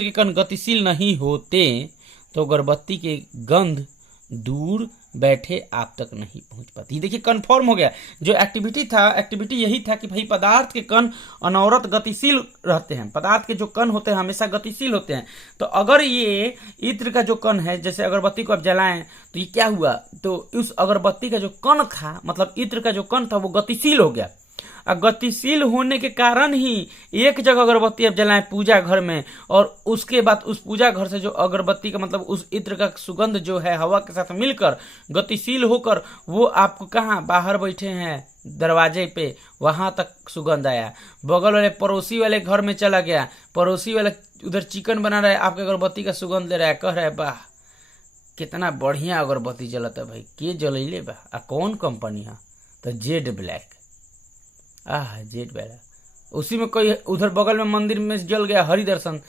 के कण गतिशील नहीं होते तो अगरबत्ती के गंध दूर बैठे आप तक नहीं पहुंच पाती। देखिए, कंफर्म हो गया। जो एक्टिविटी यही था कि भाई पदार्थ के कण अनवरत गतिशील रहते हैं। पदार्थ के जो कण होते हैं हमेशा गतिशील होते हैं। तो अगर ये इत्र का जो कण है, जैसे अगरबत्ती को आप जलाएं तो ये क्या हुआ? तो उस अगरबत्ती का जो कण था, मतलब इत्र का जो कण था, वो गतिशील हो गया। गतिशील होने के कारण ही एक जगह अगरबत्ती आप जलाएं पूजा घर में, और उसके बाद उस पूजा घर से जो अगरबत्ती का मतलब उस इत्र का सुगंध जो है हवा के साथ मिलकर गतिशील होकर वो आपको कहाँ? बाहर बैठे हैं दरवाजे पे, वहां तक सुगंध आया। बगल वाले पड़ोसी वाले घर में चला गया, पड़ोसी वाला उधर चिकन बना रहा है, आपके अगरबत्ती का सुगंध ले रहा है, कह रहा है वाह कितना बढ़िया अगरबत्ती जलता है भाई, के जलैले बा, आ कौन कंपनी है? तो जेड ब्लैक। Z black. उसी में कोई उधर बगल में मंदिर में जल गया हरि दर्शन,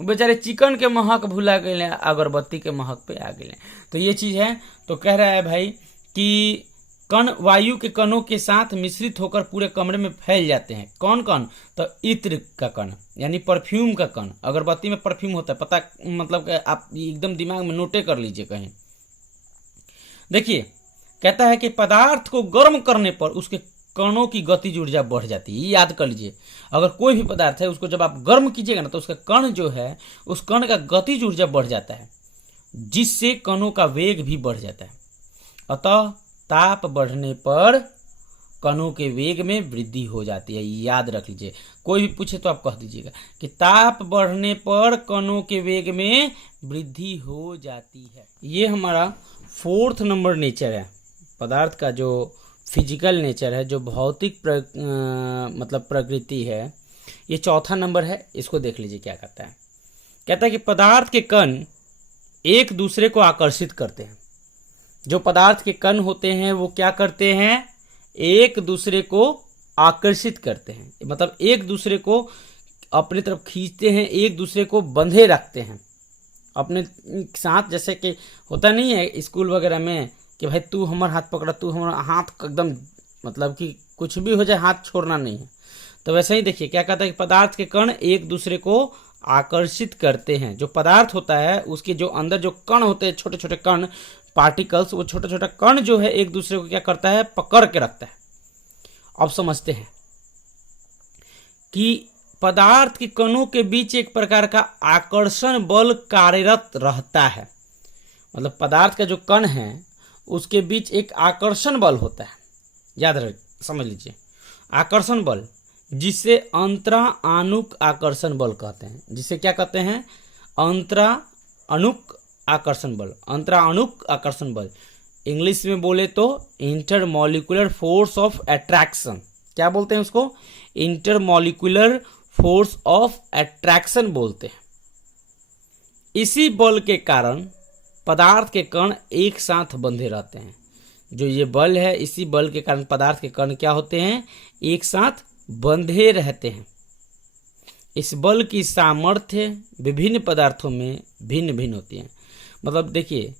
बेचारे चिकन के महक भुला गए, अगरबत्ती के महक पे आ गए। तो ये चीज है। तो कह रहा है भाई कि कण वायु के कणों के साथ मिश्रित होकर पूरे कमरे में फैल जाते हैं। कौन कण? तो इत्र का कण, यानी परफ्यूम का कण। अगरबत्ती में परफ्यूम होता है, पता मतलब आप एकदम दिमाग में नोटे कर लीजिए कहीं। देखिए, कहता है कि पदार्थ को गर्म करने पर उसके कणों की गतिज ऊर्जा बढ़ जाती है। याद कर लीजिए, अगर कोई भी पदार्थ है उसको जब आप गर्म कीजिएगा ना तो उसका कण जो है उस कण का गतिज ऊर्जा बढ़ जाता है, जिससे कणों का वेग भी बढ़ जाता है। अतः ताप बढ़ने पर कणों के वेग में वृद्धि हो जाती है। याद रख लीजिए, कोई भी पूछे तो आप कह दीजिएगा कि ताप बढ़ने पर कणों के वेग में वृद्धि हो जाती है। ये हमारा 4th नंबर नेचर है, पदार्थ का जो फिजिकल नेचर है, जो भौतिक मतलब प्रकृति है। ये 4था नंबर है। इसको देख लीजिए क्या कहता है। कहता है कि पदार्थ के कण एक दूसरे को आकर्षित करते हैं। जो पदार्थ के कण होते हैं वो क्या करते हैं? एक दूसरे को आकर्षित करते हैं, मतलब एक दूसरे को अपनी तरफ खींचते हैं, एक दूसरे को बंधे रखते हैं अपने साथ। जैसे कि होता नहीं है स्कूल वगैरह में कि भाई तू हमारा हाथ पकड़ा, तू हमारा हाथ एकदम, मतलब कि कुछ भी हो जाए हाथ छोड़ना नहीं है। तो वैसे ही देखिए क्या कहता है कि पदार्थ के कण एक दूसरे को आकर्षित करते हैं। जो पदार्थ होता है उसके जो अंदर जो कण होते हैं, छोटे छोटे कण, पार्टिकल्स, वो छोटे छोटे कण जो है एक दूसरे को क्या करता है, पकड़ के रखता है। अब समझते हैं कि पदार्थ के कणों के बीच एक प्रकार का आकर्षण बल कार्यरत रहता है। मतलब पदार्थ का जो कण है उसके बीच एक आकर्षण बल होता है, याद रख समझ लीजिए, आकर्षण बल, जिसे अंतरा आणुक आकर्षण बल कहते हैं। जिसे क्या कहते हैं, अंतरा अणुक आकर्षण बल। अंतरा अणुक आकर्षण बल इंग्लिश में बोले तो इंटरमॉलिक्यूलर फोर्स ऑफ अट्रैक्शन। क्या बोलते हैं उसको, इंटरमॉलिक्यूलर फोर्स ऑफ अट्रैक्शन बोलते हैं। इसी बल के कारण पदार्थ के कण एक साथ बंधे रहते हैं। जो ये बल है, इसी बल के कारण पदार्थ के कण क्या होते हैं, एक साथ बंधे रहते हैं। इस बल की सामर्थ्य विभिन्न पदार्थों में भिन्न भिन्न होती है। मतलब देखिए,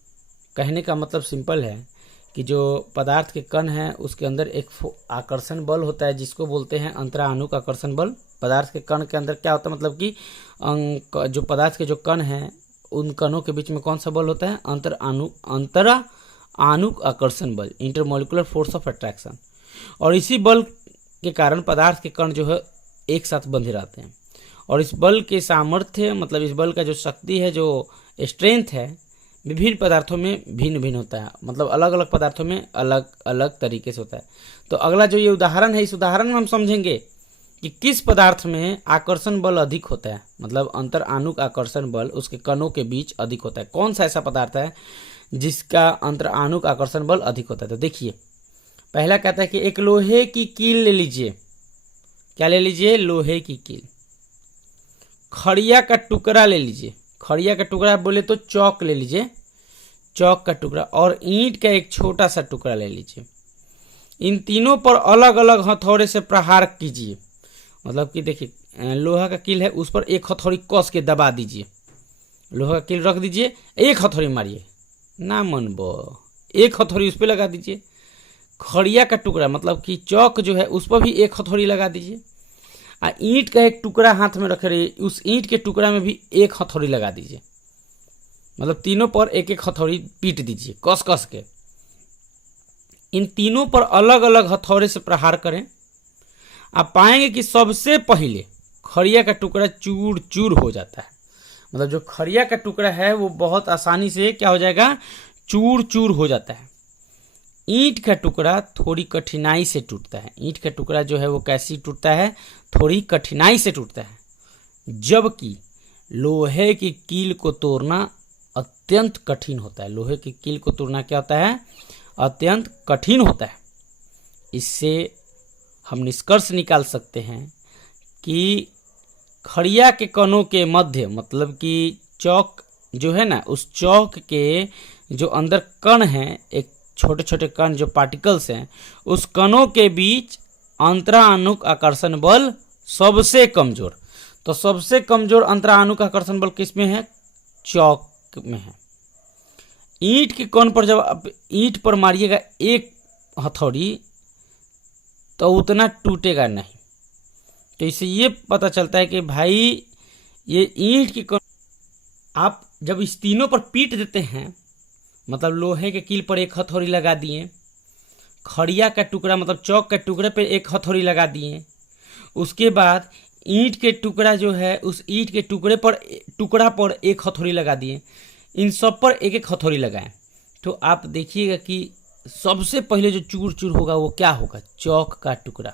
कहने का मतलब सिंपल है कि जो पदार्थ के कण हैं उसके अंदर एक आकर्षण बल होता है जिसको बोलते हैं अंतरा आणुक आकर्षण बल। पदार्थ के कण के अंदर क्या होता है, मतलब कि जो पदार्थ के जो कण हैं उन कणों के बीच में कौन सा बल होता है, अंतरा आणुक आकर्षण बल, इंटरमॉलिक्यूलर फोर्स ऑफ अट्रैक्शन। और इसी बल के कारण पदार्थ के कण जो है एक साथ बंधे रहते हैं। और इस बल के सामर्थ्य, मतलब इस बल का जो शक्ति है, जो स्ट्रेंथ है, विभिन्न पदार्थों में भिन्न भिन्न होता है। मतलब अलग अलग पदार्थों में अलग अलग तरीके से होता है। तो अगला जो ये उदाहरण है, इस उदाहरण में हम समझेंगे कि किस पदार्थ में आकर्षण बल अधिक होता है, मतलब अंतर आणुक आकर्षण बल उसके कणों के बीच अधिक होता है। कौन सा ऐसा पदार्थ है जिसका अंतर आणुक आकर्षण बल अधिक होता है। तो देखिए, पहला कहता है कि एक लोहे की कील ले लीजिए। क्या ले लीजिए, लोहे की कील। खड़िया का टुकड़ा ले लीजिए। खड़िया का टुकड़ा बोले तो चौक ले लीजिए, चौक का टुकड़ा। और ईंट का एक छोटा सा टुकड़ा ले लीजिए। इन तीनों पर अलग अलग हथौड़े से प्रहार कीजिए। मतलब कि देखिए, लोहा का कील है, उस पर एक हथौड़ी कस के दबा दीजिए। लोहा का कील रख दीजिए, एक हथौड़ी मारिए, ना मनबो, एक हथौड़ी उस पर लगा दीजिए। खड़िया का टुकड़ा मतलब कि चौक जो है उस पर भी एक हथौड़ी लगा दीजिए। और ईंट का एक टुकड़ा हाथ में रख रही, उस ईंट के टुकड़ा में भी एक हथौड़ी लगा दीजिए। मतलब तीनों पर एक एक हथौड़ी पीट दीजिए कस कस के। इन तीनों पर अलग अलग हथौड़े से प्रहार करें। आप पाएंगे कि सबसे पहले खड़िया का टुकड़ा चूर चूर हो जाता है। मतलब जो खड़िया का टुकड़ा है वो बहुत आसानी से क्या हो जाएगा, चूर चूर हो जाता है। ईंट का टुकड़ा थोड़ी कठिनाई से टूटता है। ईंट का टुकड़ा जो है वो कैसी टूटता है, थोड़ी कठिनाई से टूटता है। जबकि लोहे की कील को तोड़ना अत्यंत कठिन होता है। लोहे की कील को तोड़ना क्या होता है, अत्यंत कठिन होता है। इससे हम निष्कर्ष निकाल सकते हैं कि खड़िया के कणों के मध्य, मतलब कि चौक जो है ना, उस चौक के जो अंदर कण हैं, एक छोटे छोटे कण जो पार्टिकल्स हैं, उस कणों के बीच अंतरा आणुक आकर्षण बल सबसे कमजोर। तो सबसे कमजोर अंतरा आणुक आकर्षण बल किस में है, चौक में है। ईंट के कण पर जब आप ईंट पर मारिएगा एक हथौड़ी तो उतना टूटेगा नहीं। तो इससे ये पता चलता है कि भाई ये ईंट की कण आप जब इस तीनों पर पीट देते हैं, मतलब लोहे के कील पर एक हथौड़ी लगा दिए, खड़िया का टुकड़ा मतलब चौक के टुकड़े पे एक हथौड़ी लगा दिए, उसके बाद ईंट के टुकड़ा जो है उस ईंट के टुकड़ा पर एक हथौड़ी लगा दिए, इन सब पर एक एक हथौड़ी लगाएं, तो आप देखिएगा कि सबसे पहले जो चूर चूर होगा वो क्या होगा, चौक का टुकड़ा।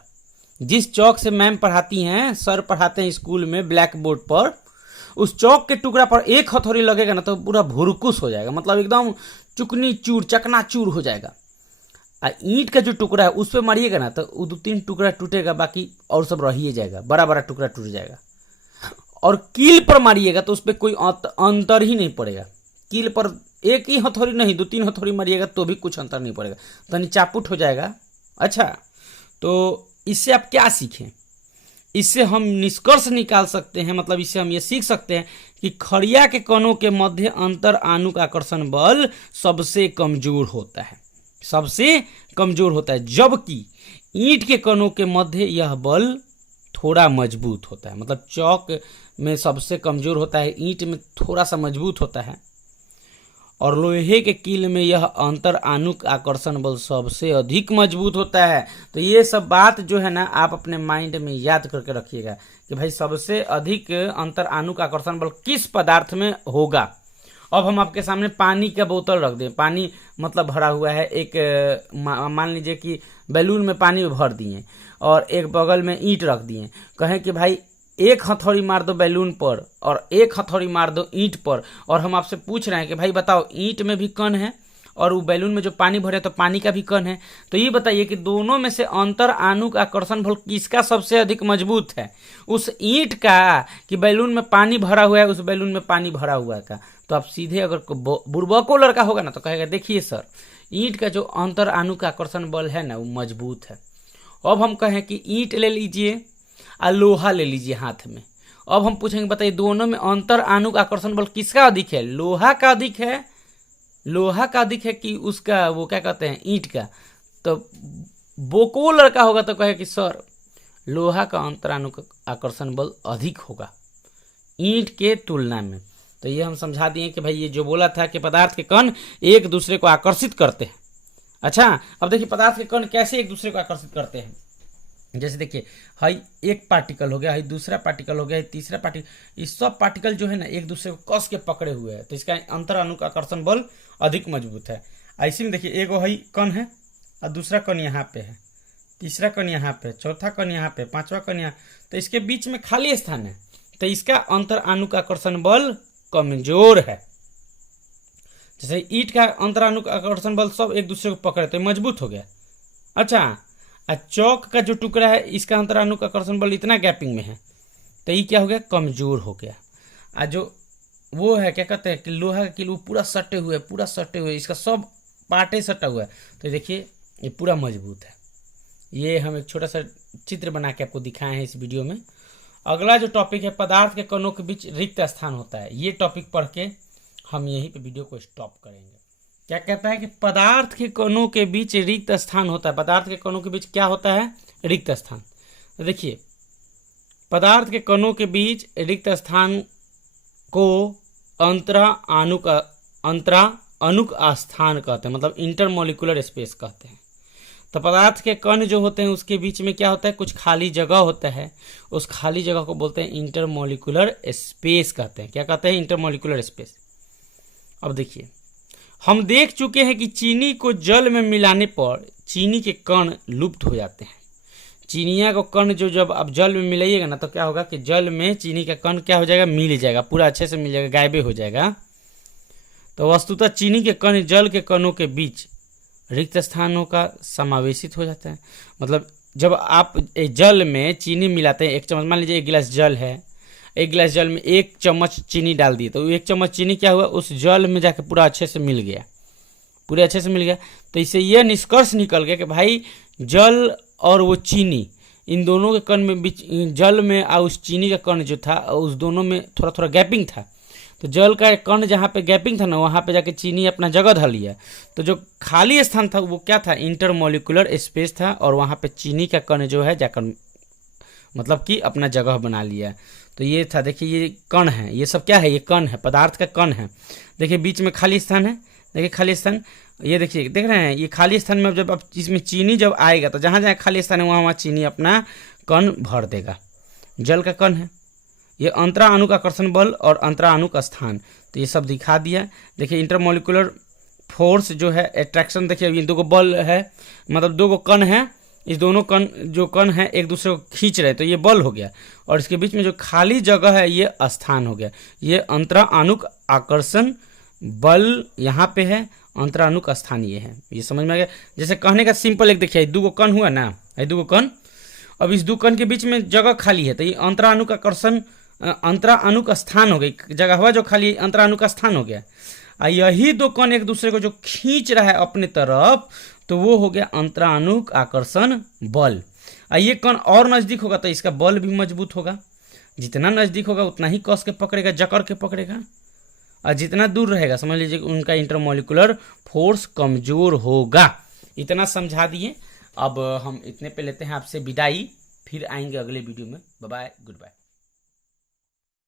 जिस चौक से मैम पढ़ाती हैं, सर पढ़ाते हैं स्कूल में ब्लैक बोर्ड पर, उस चौक के टुकड़ा पर एक हथौड़ी लगेगा ना तो पूरा भुरकुस हो जाएगा, मतलब एकदम चुकनी चूर चकना चूर हो जाएगा। और ईंट का जो टुकड़ा है उस पर मारिएगा ना तो वो 2-3 टुकड़ा टूटेगा, बाकी और सब रह ही जाएगा, बड़ा बड़ा टुकड़ा टूट जाएगा। और कील पर मारिएगा तो उस पर कोई अंतर ही नहीं पड़ेगा। कील पर एक ही हथौड़ी नहीं 2-3 हथौड़ी मारिएगा तो भी कुछ अंतर नहीं पड़ेगा, तो चापुट हो जाएगा। अच्छा, तो इससे आप क्या सीखें, इससे हम निष्कर्ष निकाल सकते हैं, मतलब इससे हम ये सीख सकते हैं कि खड़िया के कणों के मध्य अंतर आणुक आकर्षण बल सबसे कमजोर होता है, सबसे कमजोर होता है, जबकि ईंट के कणों के मध्य यह बल थोड़ा मजबूत होता है। मतलब चौक में सबसे कमजोर होता है, ईंट में थोड़ा सा मजबूत होता है, और लोहे के कील में यह अंतर आणुक आकर्षण बल सबसे अधिक मजबूत होता है। तो ये सब बात जो है ना आप अपने माइंड में याद करके रखिएगा कि भाई सबसे अधिक अंतर आणुक आकर्षण बल किस पदार्थ में होगा। अब हम आपके सामने पानी का बोतल रख दें, पानी मतलब भरा हुआ है, एक मान लीजिए कि बैलून में पानी भर दिए और एक बगल में ईंट रख दिए, कहें कि भाई एक हथौड़ी मार दो बैलून पर और एक हथौड़ी मार दो ईंट पर, और हम आपसे पूछ रहे हैं कि भाई बताओ ईंट में भी कण है और वो बैलून में जो पानी भरे तो पानी का भी कण है, तो ये बताइए कि दोनों में से अंतर आणुक आकर्षण बल किसका सबसे अधिक मजबूत है, उस ईंट का कि बैलून में पानी भरा हुआ है उस बैलून में पानी भरा हुआ का। तो आप सीधे अगर बुर्बको लड़का होगा ना तो कहेगा देखिए सर ईंट का जो अंतर आणुक आकर्षण बल है ना वो मजबूत है। अब हम कहें कि ईंट ले लीजिए और लोहा ले लीजिए हाथ में, अब हम पूछेंगे बताइए दोनों में अंतर आणुक आकर्षण बल किसका अधिक है, लोहा का अधिक है, लोहा का अधिक है कि उसका वो क्या कहते हैं ईंट का। तो बोको लड़का होगा तो कहे कि सर लोहा का अंतर आणुक आकर्षण बल अधिक होगा ईंट के तुलना में। तो ये हम समझा दिए कि भाई ये जो बोला था कि पदार्थ के कण एक दूसरे को आकर्षित करते हैं। अच्छा अब देखिए पदार्थ के कण कैसे एक दूसरे को आकर्षित करते हैं। जैसे देखिए हाई एक पार्टिकल हो गया, हाई दूसरा पार्टिकल हो गया, तीसरा पार्टिकल, इस सब पार्टिकल जो है ना एक दूसरे को कस के पकड़े हुए हैं, तो इसका अंतर आणुक आकर्षण बल अधिक मजबूत है। ऐसे में देखिए एक हाई कण है और दूसरा कण यहाँ पे है, तीसरा कण यहाँ पे, चौथा कण यहाँ पे, पांचवा कण यहाँ, तो इसके बीच में खाली स्थान है, तो इसका अंतर आणुक आकर्षण बल कमजोर है। जैसे ईंट का अंतर आणुक आकर्षण बल सब एक दूसरे को पकड़े तो मजबूत हो गया। अच्छा चौक का जो टुकड़ा है इसका अंतर आणुक आकर्षण बल इतना गैपिंग में है तो ये क्या हो गया कमजोर हो गया। जो वो है क्या कहते हैं कि लोहा का कील वो पूरा सटे हुए, पूरा सटे हुए, इसका सब पार्टे सटा हुआ है, तो देखिए ये पूरा मजबूत है। ये हम एक छोटा सा चित्र बना के आपको दिखाए हैं इस वीडियो में। अगला जो टॉपिक है पदार्थ के कणों के बीच रिक्त स्थान होता है, ये टॉपिक पढ़ के हम यहीं पे वीडियो को स्टॉप करेंगे। क्या कहता है कि पदार्थ के कणों के बीच रिक्त स्थान होता है, पदार्थ के कणों के बीच क्या होता है रिक्त स्थान। तो देखिए पदार्थ के कणों के बीच रिक्त स्थान को अंतरा अनुक स्थान कहते हैं, मतलब इंटरमोलिकुलर स्पेस कहते हैं। तो पदार्थ के कण जो होते हैं उसके बीच में क्या होता है कुछ खाली जगह होता है, उस खाली जगह को बोलते हैं इंटरमोलिकुलर स्पेस कहते हैं। क्या कहते हैं इंटरमोलिकुलर स्पेस। अब देखिए हम देख चुके हैं कि चीनी को जल में मिलाने पर चीनी के कण लुप्त हो जाते हैं। चीनिया को कण जो जब आप जल में मिलाइएगा ना तो क्या होगा कि जल में चीनी का कण क्या हो जाएगा मिल जाएगा, पूरा अच्छे से मिल जाएगा, गायबे हो जाएगा। तो वस्तुतः चीनी के कण जल के कणों के बीच रिक्त स्थानों का समावेशित हो जाता है। मतलब जब आप जल में चीनी मिलाते हैं, एक चम्मच मान लीजिए एक गिलास जल है, एक गिलास जल में एक चम्मच चीनी डाल दिए तो एक चम्मच चीनी क्या हुआ उस जल में जाकर पूरा अच्छे से मिल गया, पूरे अच्छे से मिल गया। तो इससे यह निष्कर्ष निकल गया कि भाई जल और वो चीनी इन दोनों के कण में बीच जल में और उस चीनी का कण जो था उस दोनों में थोड़ा थोड़ा गैपिंग था। तो जल का कण जहाँ पे गैपिंग था ना वहाँ पे जाके चीनी अपना जगह धर लिया, तो जो खाली स्थान था वो क्या था इंटरमोलिकुलर स्पेस था, और वहाँ पे चीनी का कण जो है जाकर मतलब कि अपना जगह बना लिया। तो ये था, देखिए ये कण है, ये सब क्या है ये कण है, पदार्थ का कण है। देखिए बीच में खाली स्थान है, देखिए खाली स्थान, ये देखिए देख रहे हैं ये खाली स्थान में जब अब इसमें चीनी जब आएगा तो जहाँ जहाँ खाली स्थान है वहाँ वहाँ चीनी अपना कण भर देगा। जल का कण है, ये अंतरा आणुक आकर्षण बल और अंतरा आणुक स्थान, तो ये सब दिखा दिया। देखिए इंटरमोलिकुलर फोर्स जो है अट्रैक्शन, देखिए ये दो बल है, मतलब दो कण है, इस दोनों कण जो कण है एक दूसरे को खींच रहे तो ये बल हो गया, और इसके बीच में जो खाली जगह है ये स्थान हो गया। ये अंतरा आणुक आकर्षण बल यहाँ पे है, अंतरा आणुक स्थान ये है। ये समझ में आ गया। जैसे कहने का सिंपल एक देखिए दो कण हुआ ना, ये दो कण, अब इस दो कण के बीच में जगह खाली है तो ये अंतरा आणुक आकर्षण अंतरा आणुक स्थान हो गई, जगह हुआ जो खाली अंतरा आणुक स्थान हो गया। यही दो कण एक दूसरे को जो खींच रहा है अपने तरफ तो वो हो गया अंतरा आणुक आकर्षण बल। ये कण और नज़दीक होगा तो इसका बल भी मजबूत होगा, जितना नज़दीक होगा उतना ही कस के पकड़ेगा, जकड़ के पकड़ेगा, और जितना दूर रहेगा समझ लीजिए उनका इंटरमोलिकुलर फोर्स कमजोर होगा। इतना समझा दिए। अब हम इतने पे लेते हैं आपसे विदाई, फिर आएंगे अगले वीडियो में। Bye bye, good bye.